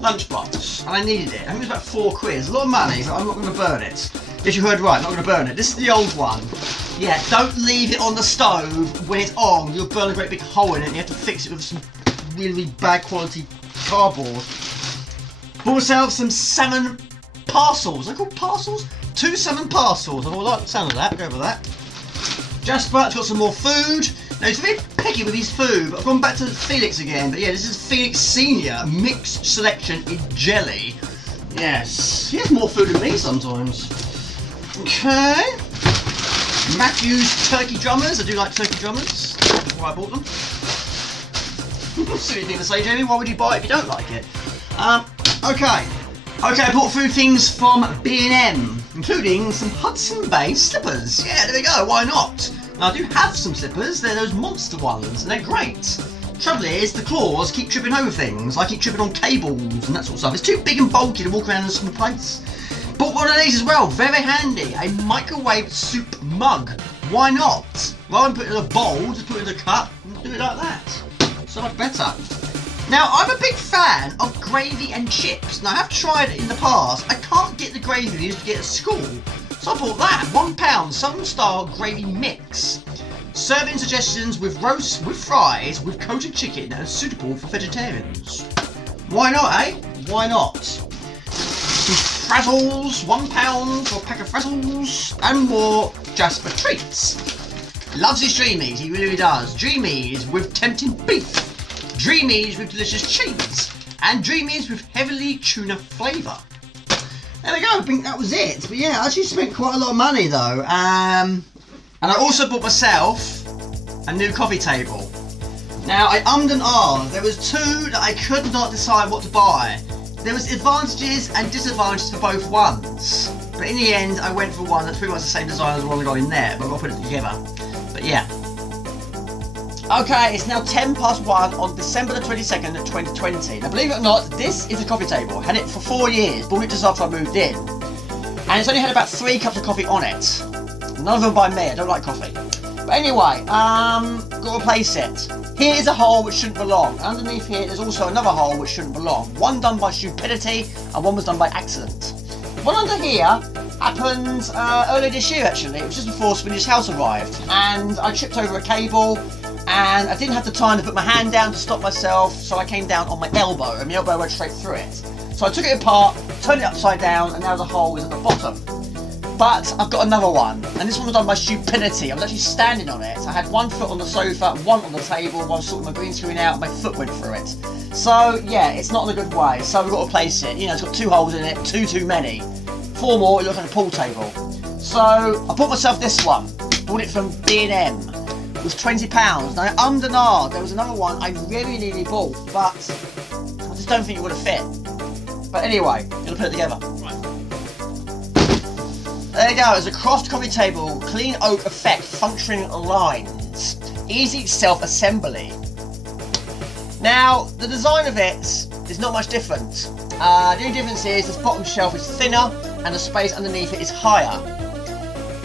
lunchbox, and I needed it. I think it was about £4. A lot of money, but I'm not going to burn it. Yes, you heard right, I'm not going to burn it. This is the old one. Yeah, don't leave it on the stove when it's on. You'll burn a great big hole in it and you have to fix it with some really bad quality cardboard. Bought myself some salmon parcels. Are they called parcels? 2 salmon parcels. I like the sound of that. Go over that. Jasper's got some more food. Now he's very picky with his food, but I've gone back to Felix again. But yeah, this is Felix Senior mixed selection in jelly. Yes, he has more food than me sometimes. Okay. Matthew's turkey drummers. I do like turkey drummers. That's why I bought them. Silly thing to say, Jamie. Why would you buy it if you don't like it? Okay, I bought a few things from B&M, including some Hudson Bay slippers. Yeah, there we go. Why not? Now I do have some slippers. They're those monster ones, and they're great. Trouble is, the claws keep tripping over things. I keep tripping on cables and that sort of stuff. It's too big and bulky to walk around in a small place. Bought one of these as well, very handy, a microwave soup mug. Why not? Rather than put it in a bowl, just put it in a cup and do it like that. So much better. Now, I'm a big fan of gravy and chips. Now, I have tried it in the past. I can't get the gravy we used to get at school. So I bought that, £1, Southern style gravy mix. Serving suggestions with roast, with fries, with coated chicken and suitable for vegetarians. Why not, eh? Why not? Some frazzles, £1 for a pack of frazzles, and more just for treats. Loves his dreamies, he really does. Dreamies with tempting beef, dreamies with delicious cheese, and dreamies with heavily tuna flavour. There we go, I think that was it. But yeah, I actually spent quite a lot of money though. And I also bought myself a new coffee table. Now I ummed and ahed. There was two that I could not decide what to buy. There was advantages and disadvantages for both ones. But in the end, I went for one that's pretty much the same design as the one I got in there, but I'll put it together. But yeah. Okay, it's now 1:10 on December the 22nd, 2020. Now believe it or not, this is a coffee table. Had it for 4 years, bought it just after I moved in. And it's only had about 3 cups of coffee on it. None of them by me, I don't like coffee. But anyway, gotta replace it. Here is a hole which shouldn't belong. Underneath here, there's also another hole which shouldn't belong. One done by stupidity, and one was done by accident. One under here happened earlier this year actually. It was just before Swedish House arrived. And I tripped over a cable, and I didn't have the time to put my hand down to stop myself, so I came down on my elbow, and my elbow went straight through it. So I took it apart, turned it upside down, and now the hole is at the bottom. But I've got another one, and this one was done by stupidity. I was actually standing on it. I had one foot on the sofa, one on the table, while sorting my green screen out, and my foot went through it. So yeah, it's not in a good way, so we've got to replace it. You know, it's got 2 holes in it, 2 too many. 4 more, it looks like a pool table. So I bought myself this one. Bought it from B&M. It was £20. Now I ummed and ahed. There was another one I really nearly bought, but I just don't think it would have fit. But anyway, I'm gonna put it together. Right. There you go, it's a crossed coffee table, clean oak effect, functioning lines, easy self-assembly. Now, the design of it is not much different. The only difference is this bottom shelf is thinner and the space underneath it is higher.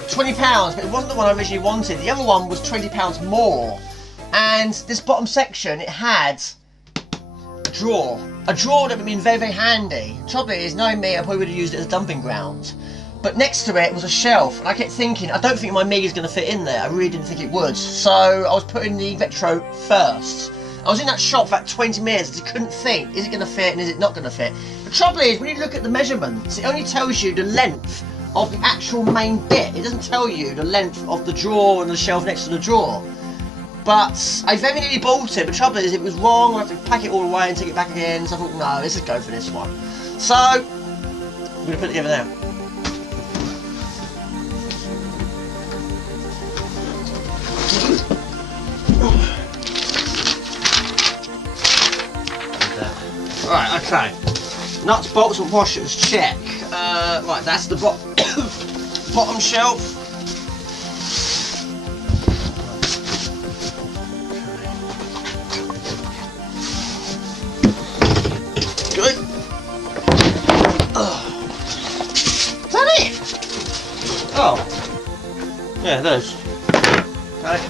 £20, but it wasn't the one I originally wanted. The other one was £20 more. And this bottom section, it had a drawer. A drawer that would have been very, very handy. The trouble is, knowing me, I probably would have used it as a dumping ground. But next to it was a shelf, and I kept thinking, I don't think my MiG is going to fit in there. I really didn't think it would. So I was putting the Vectro first. I was in that shop for about 20 minutes, I just couldn't think, is it going to fit and is it not going to fit? The trouble is, when you look at the measurements, it only tells you the length of the actual main bit. It doesn't tell you the length of the drawer and the shelf next to the drawer. But I very nearly bought it, but the trouble is, it was wrong, I have to pack it all away and take it back again, so I thought, no, let's just go for this one. So, I'm going to put it together now. Right, okay. Nuts, bolts and washers, check. Right, that's the bottom shelf. Good. Is that it? Oh. Yeah, those. Okay.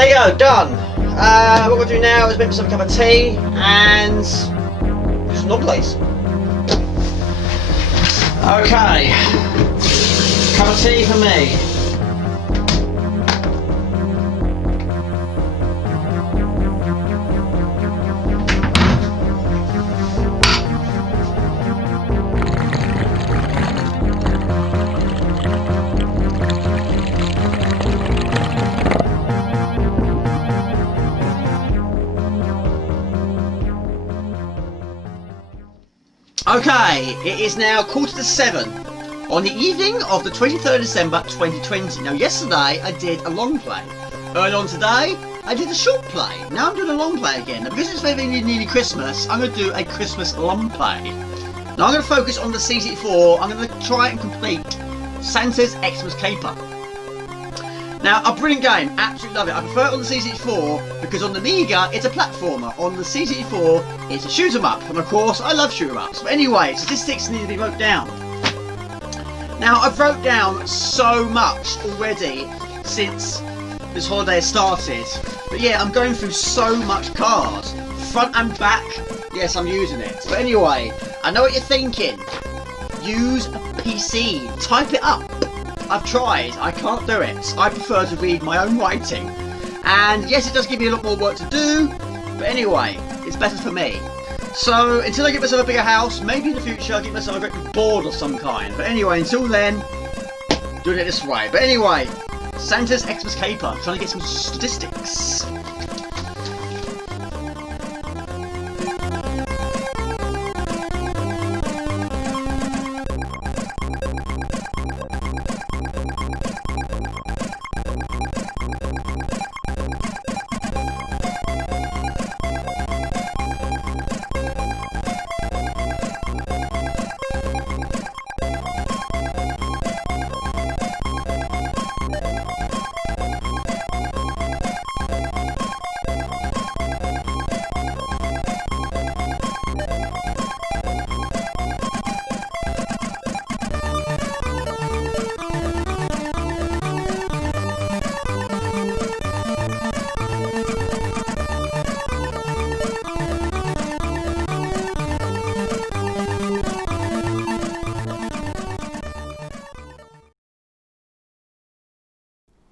there you go, done. What we'll do now is make myself a cup of tea and do some knob plates. Okay, cup of tea for me. Okay, it is now 7:15 on the evening of the 23rd of December 2020. Now yesterday I did a long play. Earlier on today I did a short play. Now I'm doing a long play again. Now because it's very nearly Christmas, I'm going to do a Christmas long play. Now I'm going to focus on the C64. I'm going to try and complete Santa's Xmas Caper. Now, a brilliant game, absolutely love it. I prefer it on the C64 because on the Amiga it's a platformer. On the C64 it's a shoot 'em up, and of course I love shoot 'em ups. But anyway, statistics need to be wrote down. Now, I've wrote down so much already since this holiday started. But yeah, I'm going through so much cards, front and back. Yes, I'm using it. But anyway, I know what you're thinking. Use a PC, type it up. I've tried, I can't do it. I prefer to read my own writing. And yes, it does give me a lot more work to do, but anyway, it's better for me. So, until I get myself a bigger house, maybe in the future I'll get myself a great big board of some kind. But anyway, until then, doing it this way. But anyway, Santa's Xmas Caper, trying to get some statistics.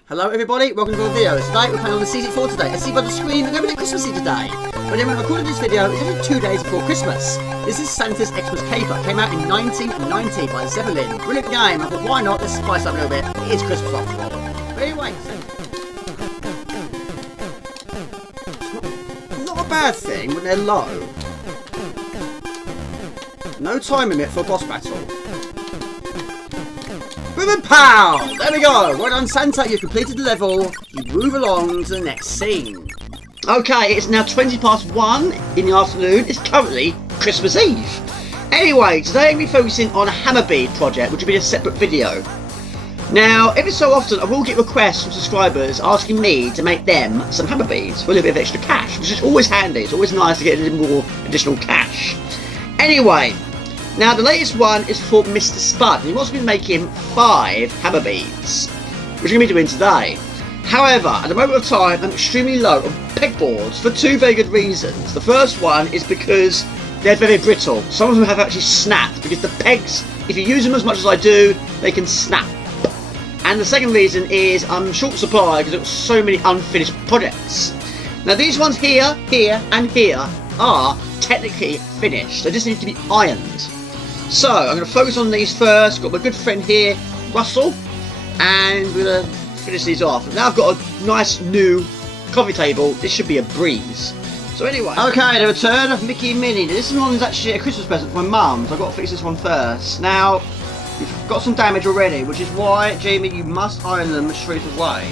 Hello everybody, welcome to the video. Today we're playing on the C64 today. As you see by the screen, we're going to be Christmassy today. But then when I'm recording this video, it's only 2 days before Christmas. This is Santa's Xmas Caper. Came out in 1990 by Zeppelin. Brilliant game. I thought, why not? Let's spice up a little bit. It is Christmas after all. But anyway, it's not a bad thing when they're low. No time limit for a boss battle. Boom and pow! There we go! Well done, Santa, you've completed the level. You move along to the next scene. Okay, it's now 1:20 in the afternoon. It's currently Christmas Eve. Anyway, today I'm going to be focusing on a hammer bead project, which will be a separate video. Now, every so often I will get requests from subscribers asking me to make them some hammer beads for a little bit of extra cash, which is always handy. It's always nice to get a little more additional cash. Anyway, now the latest one is for Mr. Spud. He wants me to make him 5 hammer beads, which I'm going to be doing today. However, at the moment of time, I'm extremely low on pegboards for 2 very good reasons. The first one is because they're very brittle. Some of them have actually snapped because the pegs, if you use them as much as I do, they can snap. And the second reason is I'm short supply because there were so many unfinished projects. Now these ones here, here and here are technically finished. They just need to be ironed. So I'm going to focus on these first. Got my good friend here, Russell, and we're going to finish these off. And now I've got a nice new coffee table. This should be a breeze. So anyway, okay, the return of Mickey and Minnie. This one is actually a Christmas present for my mum, so I've got to fix this one first. Now, we've got some damage already, which is why, Jamie, you must iron them straight away.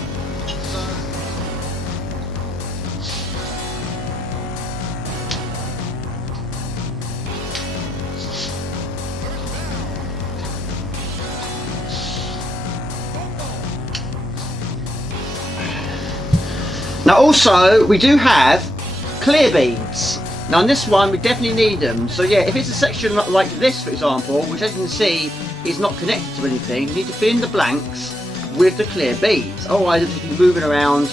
Now also, we do have clear beads. Now on this one, we definitely need them. So yeah, if it's a section like this, for example, which as you can see, is not connected to anything, you need to fill in the blanks with the clear beads. Otherwise, it'll just be moving around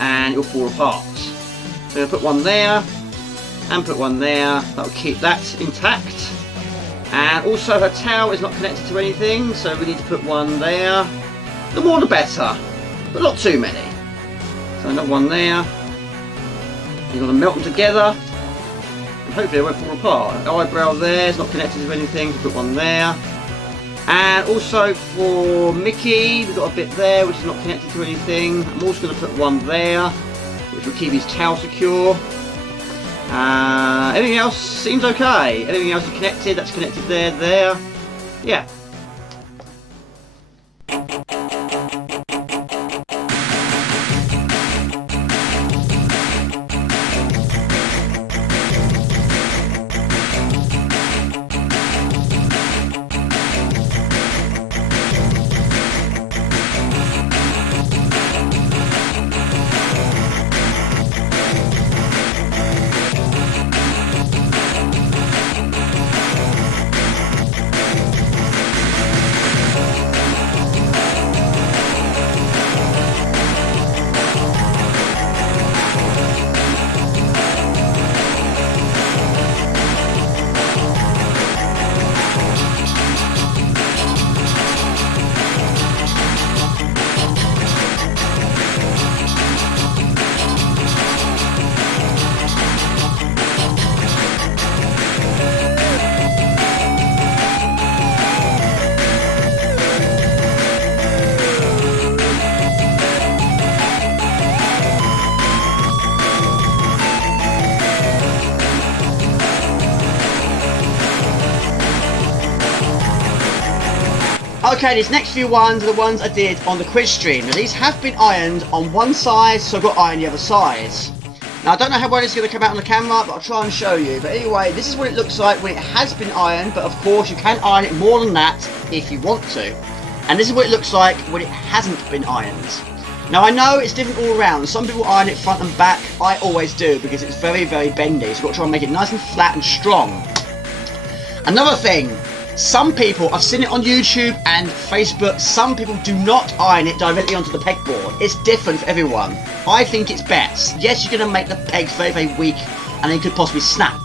and it will fall apart. So I'm going to put one there and put one there. That will keep that intact. And also her towel is not connected to anything, so we need to put one there. The more the better, but not too many. So another one there. You're going to melt them together, and hopefully they won't fall apart. The eyebrow there is not connected to anything, so put one there. And also for Mickey, we've got a bit there which is not connected to anything. I'm also going to put one there, which will keep his towel secure. Everything else seems okay. Everything else is connected, that's connected there. Yeah. Okay, these next few ones are the ones I did on the quiz stream. Now these have been ironed on one side, so I've got iron the other side. Now I don't know how well it's going to come out on the camera, but I'll try and show you. But anyway, this is what it looks like when it has been ironed, but of course you can iron it more than that if you want to. And this is what it looks like when it hasn't been ironed. Now I know it's different all around. Some people iron it front and back. I always do because it's very, very bendy. So you've got to try and make it nice and flat and strong. Another thing. Some people, I've seen it on YouTube and Facebook, some people do not iron it directly onto the pegboard. It's different for everyone. I think it's best. Yes, you're going to make the pegs very, very weak and they could possibly snap.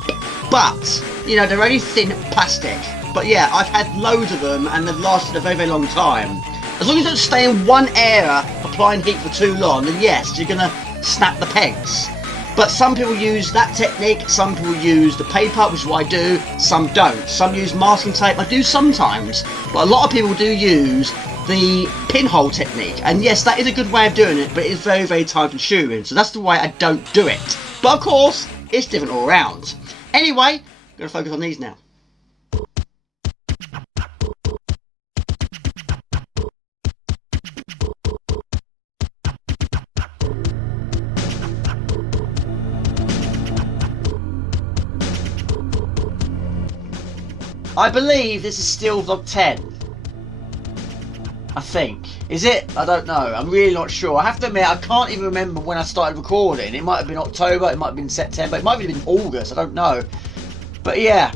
But, you know, they're only thin plastic. But yeah, I've had loads of them and they've lasted a very, very long time. As long as you don't stay in one area applying heat for too long, then yes, you're going to snap the pegs. But some people use that technique, some people use the paper, which is what I do, some don't. Some use masking tape, I do sometimes. But a lot of people do use the pinhole technique. And yes, that is a good way of doing it, but it's very, very time consuming. So that's the way I don't do it. But of course, it's different all around. Anyway, I'm going to focus on these now. I believe this is still vlog 10. I think. Is it? I don't know. I'm really not sure. I have to admit, I can't even remember when I started recording. It might have been October, it might have been September, it might have been August, I don't know. But yeah,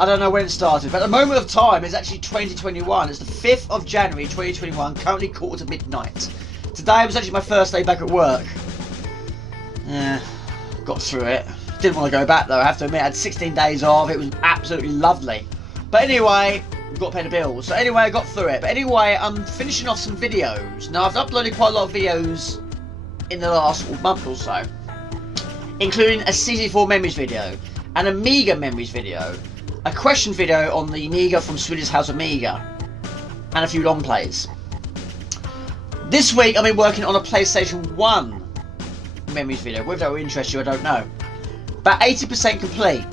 I don't know when it started. But at the moment of time, it's actually 2021. It's the 5th of January 2021, currently midnight. Today was actually my first day back at work. Got through it. Didn't want to go back though, I have to admit. I had 16 days off. It was absolutely lovely. But anyway, we've got to pay the bills. So anyway, I got through it. But anyway, I'm finishing off some videos. Now, I've uploaded quite a lot of videos in the last month or so, including a CZ4 memories video, an Amiga memories video, a question video on the Amiga from Swedish House Amiga, and a few long plays. This week, I've been working on a PlayStation 1 memories video. Whether that will interest you, I don't know. About 80% complete.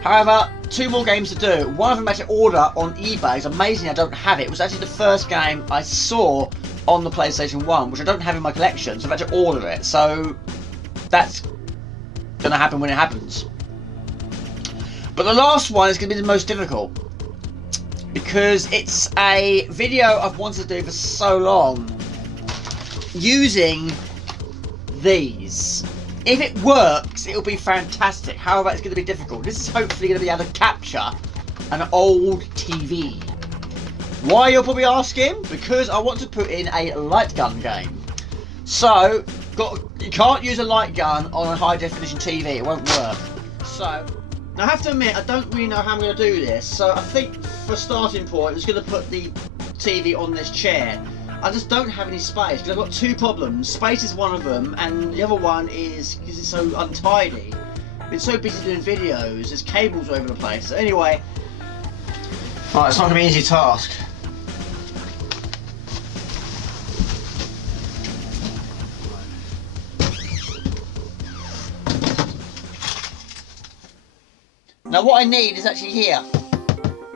However, 2 more games to do. One of them I had to order on eBay. It's amazing I don't have it. It was actually the first game I saw on the PlayStation 1, which I don't have in my collection, so I've had to order it. So that's going to happen when it happens. But the last one is going to be the most difficult, because it's a video I've wanted to do for so long using these. If it works, it'll be fantastic. However, it's going to be difficult. This is hopefully going to be able to capture an old TV. Why, you're probably asking? Because I want to put in a light gun game. So, You can't use a light gun on a high definition TV. It won't work. So now I have to admit I don't really know how I'm going to do this. So I think for a starting point, I'm just going to put the TV on this chair. I just don't have any space because I've got two problems. Space is one of them, and the other one is because it's so untidy. I've been so busy doing videos, there's cables all over the place. So anyway, right, it's not going to be an easy task. Now what I need is actually here.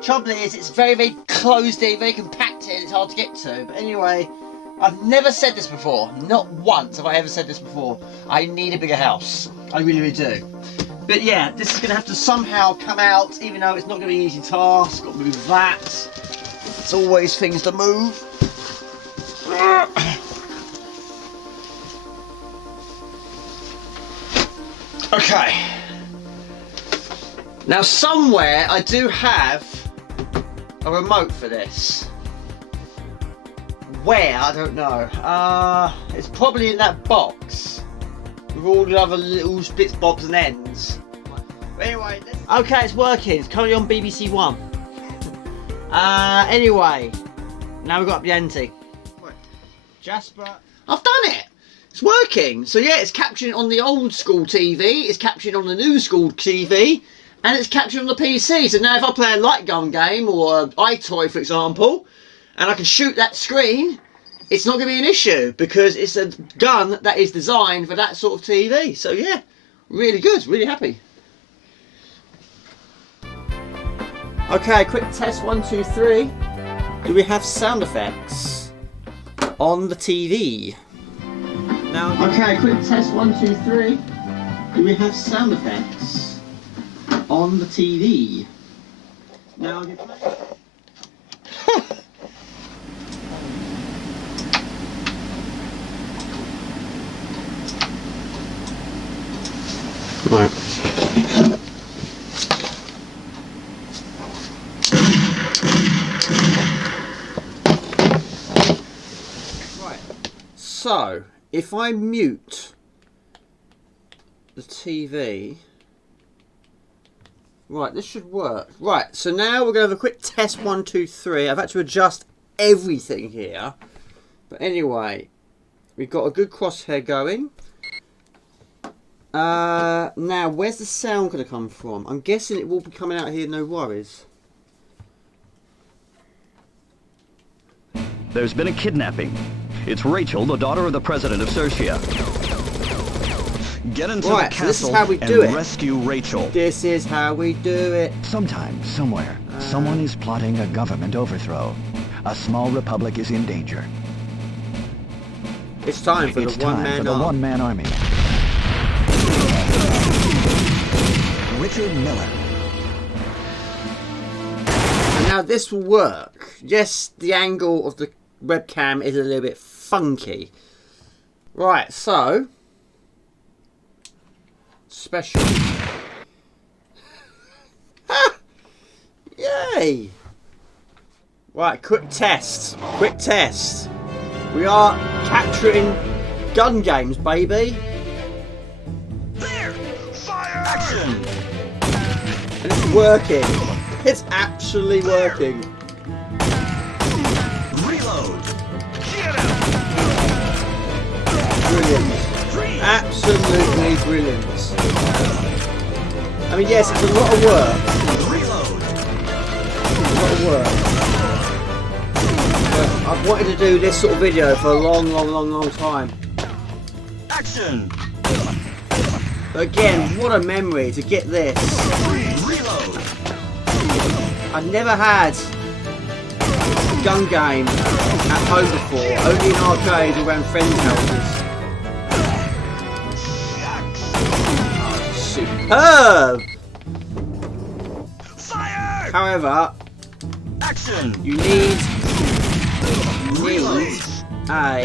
Trouble is, it's very, very closed in, very compacted, it's hard to get to. But anyway, I've never said this before. Not once have I ever said this before. I need a bigger house. I really, really do. But yeah, this is going to have to somehow come out, even though it's not going to be an easy task. Got to move that. It's always things to move. Okay. Now somewhere I do have a remote for this. Where? I don't know. It's probably in that box with all the other little bits, bobs and ends. But anyway, okay, it's working. It's currently on BBC One. Anyway, now we've got up the ante. Jasper, I've done it. It's working. So yeah, it's capturing on the old school TV. It's capturing on the new school TV. And it's captured on the PC, so now if I play a light gun game or iToy for example, and I can shoot that screen, it's not going to be an issue because it's a gun that is designed for that sort of TV. So yeah, really good, really happy. Okay, quick test 1, 2, 3. Do we have sound effects on the TV? Now, okay, quick test 1, 2, 3. Do we have sound effects on the TV? Now you play. Right. Right. So, if I mute the TV. Right, this should work. Right, so now we're going to have a quick test 1, 2, 3. I've had to adjust everything here. But anyway, we've got a good crosshair going. Now, where's the sound going to come from? I'm guessing it will be coming out here, no worries. There's been a kidnapping. It's Rachel, the daughter of the president of Serbia. Get into the castle this is how we do and it. rescue Rachel. This is how we do it. Sometime, somewhere, someone is plotting a government overthrow. A small republic is in danger. It's time for It's the time for the one-man army. Richard Miller. And now this will work. Yes, the angle of the webcam is a little bit funky. Right, so special. Yay! Right, quick test. Quick test. We are capturing gun games, baby. There! Fire! Action! And it's working. It's actually working. Reload! Get out! Brilliant. Freeze! Absolutely brilliant. I mean, yes, it's a lot of work. Reload! A lot of work. But I've wanted to do this sort of video for a long time. Action! But again, what a memory to get this. Reload! I've never had a gun game at home before, only in arcades or around friends' houses. Superb! Fire! However, Action! you need Reload! a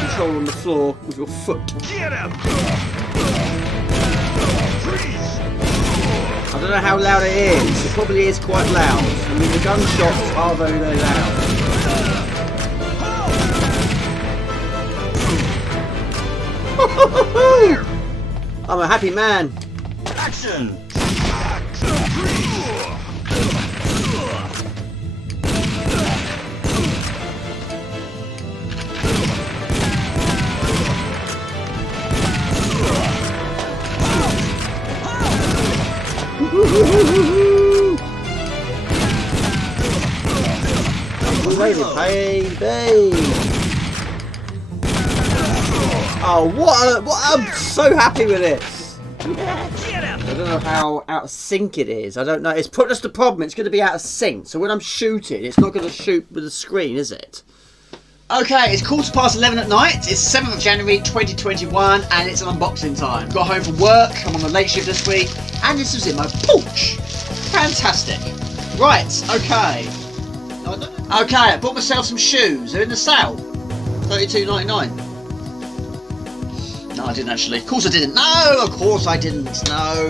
control on the floor with your foot. Get him! Freeze! I don't know how loud it is. It probably is quite loud. I mean, the gunshots are very, very loud. I'm a happy man. Action! Baby. Oh, I'm so happy with this. I don't know how out of sync it is. I don't know. It's just the problem. It's going to be out of sync. So when I'm shooting, it's not going to shoot with the screen, is it? Okay, it's 11:15 at night. It's 7th of January 2021 and it's an unboxing time. Got home from work, I'm on the late shift this week, and this was in my porch. Fantastic. Right, okay. Okay, I bought myself some shoes. They're in the sale. $32.99. No, I didn't actually. Of course I didn't. No, of course I didn't. No.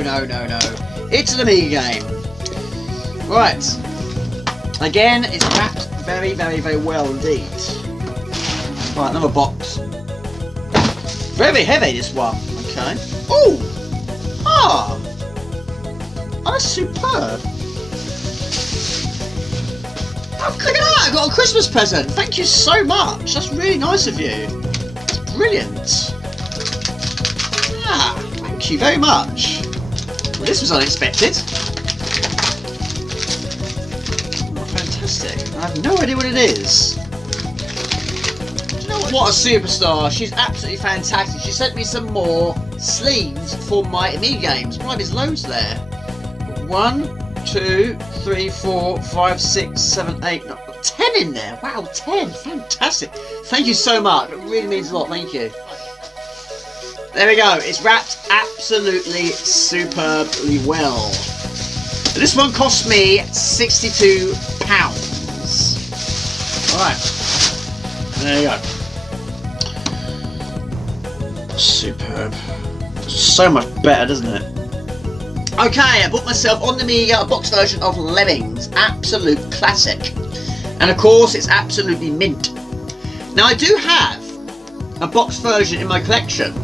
It's an Amiga game. Right. Again, it's wrapped very, very, very well indeed. Right, another box. Very heavy, this one. Okay. Oh! Ah! Oh, that's superb. Oh, look at that! I got a Christmas present. Thank you so much. That's really nice of you. That's brilliant. Ah, thank you very much. Well, this was unexpected. Oh, fantastic. I have no idea what it is. Do you know what a superstar. She's absolutely fantastic. She sent me some more sleeves for my Amiga games. Why, there's loads there. 1, 2, 3, 4, 5, 6, 7, 8, 9, 10 in there. Wow, 10. Fantastic. Thank you so much. It really means a lot. Thank you. There we go. It's wrapped absolutely superbly well. This one cost me £62. Alright. There you go. Superb. So much better, doesn't it? Okay, I bought myself on the Amiga a box version of Lemmings. Absolute classic. And of course, it's absolutely mint. Now, I do have a box version in my collection.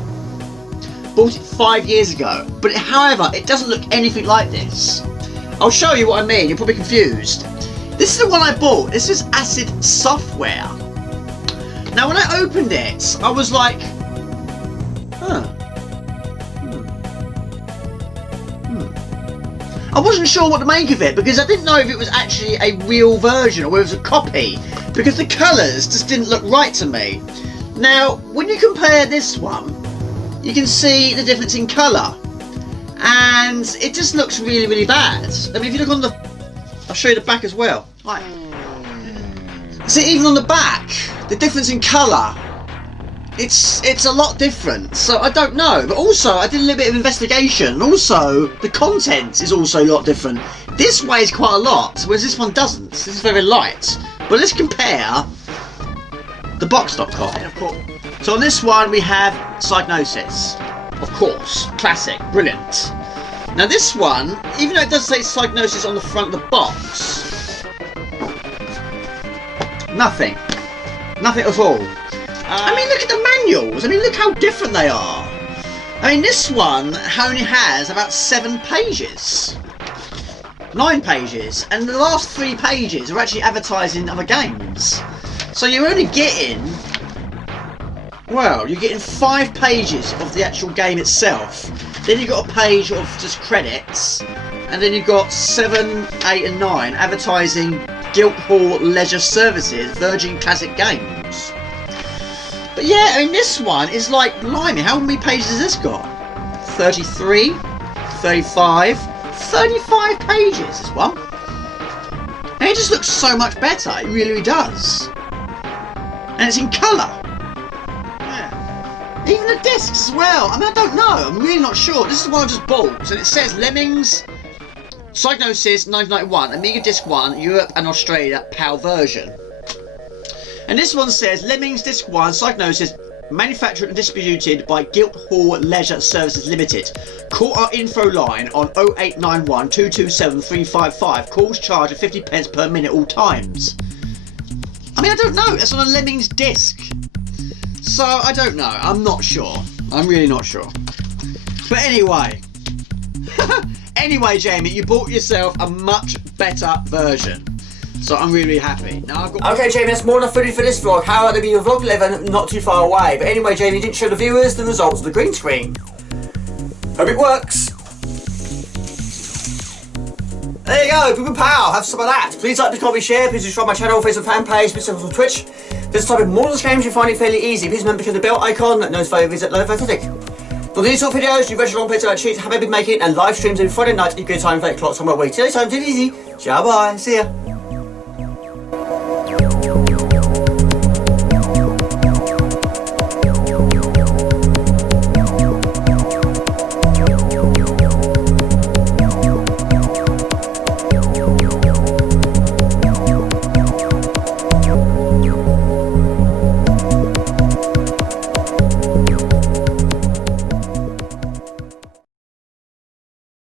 Bought it 5 years ago, but however, it doesn't look anything like this. I'll show you what I mean. You're probably confused. This is the one I bought. This is Acid Software. Now, when I opened it, I was like, I wasn't sure what to make of it because I didn't know if it was actually a real version or whether it was a copy because the colours just didn't look right to me. Now, when you compare this one, you can see the difference in colour and it just looks really, really bad. I mean, if you look on the... I'll show you the back as well. Right. See, even on the back, the difference in colour, it's a lot different, so I don't know. But also, I did a little bit of investigation, and also, the content is also a lot different. This weighs quite a lot, whereas this one doesn't. This is very light. But let's compare the box.com. Of course. So on this one, we have Psygnosis. Of course. Classic. Brilliant. Now this one, even though it does say Psygnosis on the front of the box, nothing. Nothing at all. I mean, look at the manuals. I mean, look how different they are. I mean, this one only has about 7 pages. 9 pages. And the last 3 pages are actually advertising other games. So you're only getting... Well, you're getting 5 pages of the actual game itself. Then you've got a page of just credits. And then you've got 7, 8 and 9 advertising Guildhall Leisure Services Virgin Classic Games. But yeah, I mean, this one is like, blimey, how many pages has this got? 33, 35, 35 pages, this one. And it just looks so much better, it really, really does. And it's in colour. Yeah. Even the discs as well. I mean, I don't know, I'm really not sure. This is the one I just bought, and it says Lemmings, Psygnosis 1991, Amiga Disc 1, Europe and Australia, PAL version. And this one says Lemmings Disc 1 Psygnosis manufactured and distributed by Guildhall Leisure Services Limited. Call our info line on 0891 227 355. Calls charge of 50p per minute all times. I mean, I don't know. It's on a Lemmings disc. So, I don't know. I'm not sure. I'm really not sure. But anyway. Anyway, Jamie, you bought yourself a much better version. So I'm really happy. Now I've got... Okay, Jamie, that's more than footage for this vlog. How about be a vlog 11 not too far away? But anyway, Jamie, you didn't show the viewers the results of the green screen. Hope it works. There you go, people pow, have some of that. Please like, please comment, share, please subscribe to my channel, Facebook fan page, please subscribe on Twitch. This type of more games you find it fairly easy. Please remember to click the bell icon that notify you visit low fantastic. For these sort of videos, you register on places like cheats, have a big making and live streams every Friday night at a good time for 8 o'clock somewhere. Wait till next time, take it easy. Ciao, bye, see ya.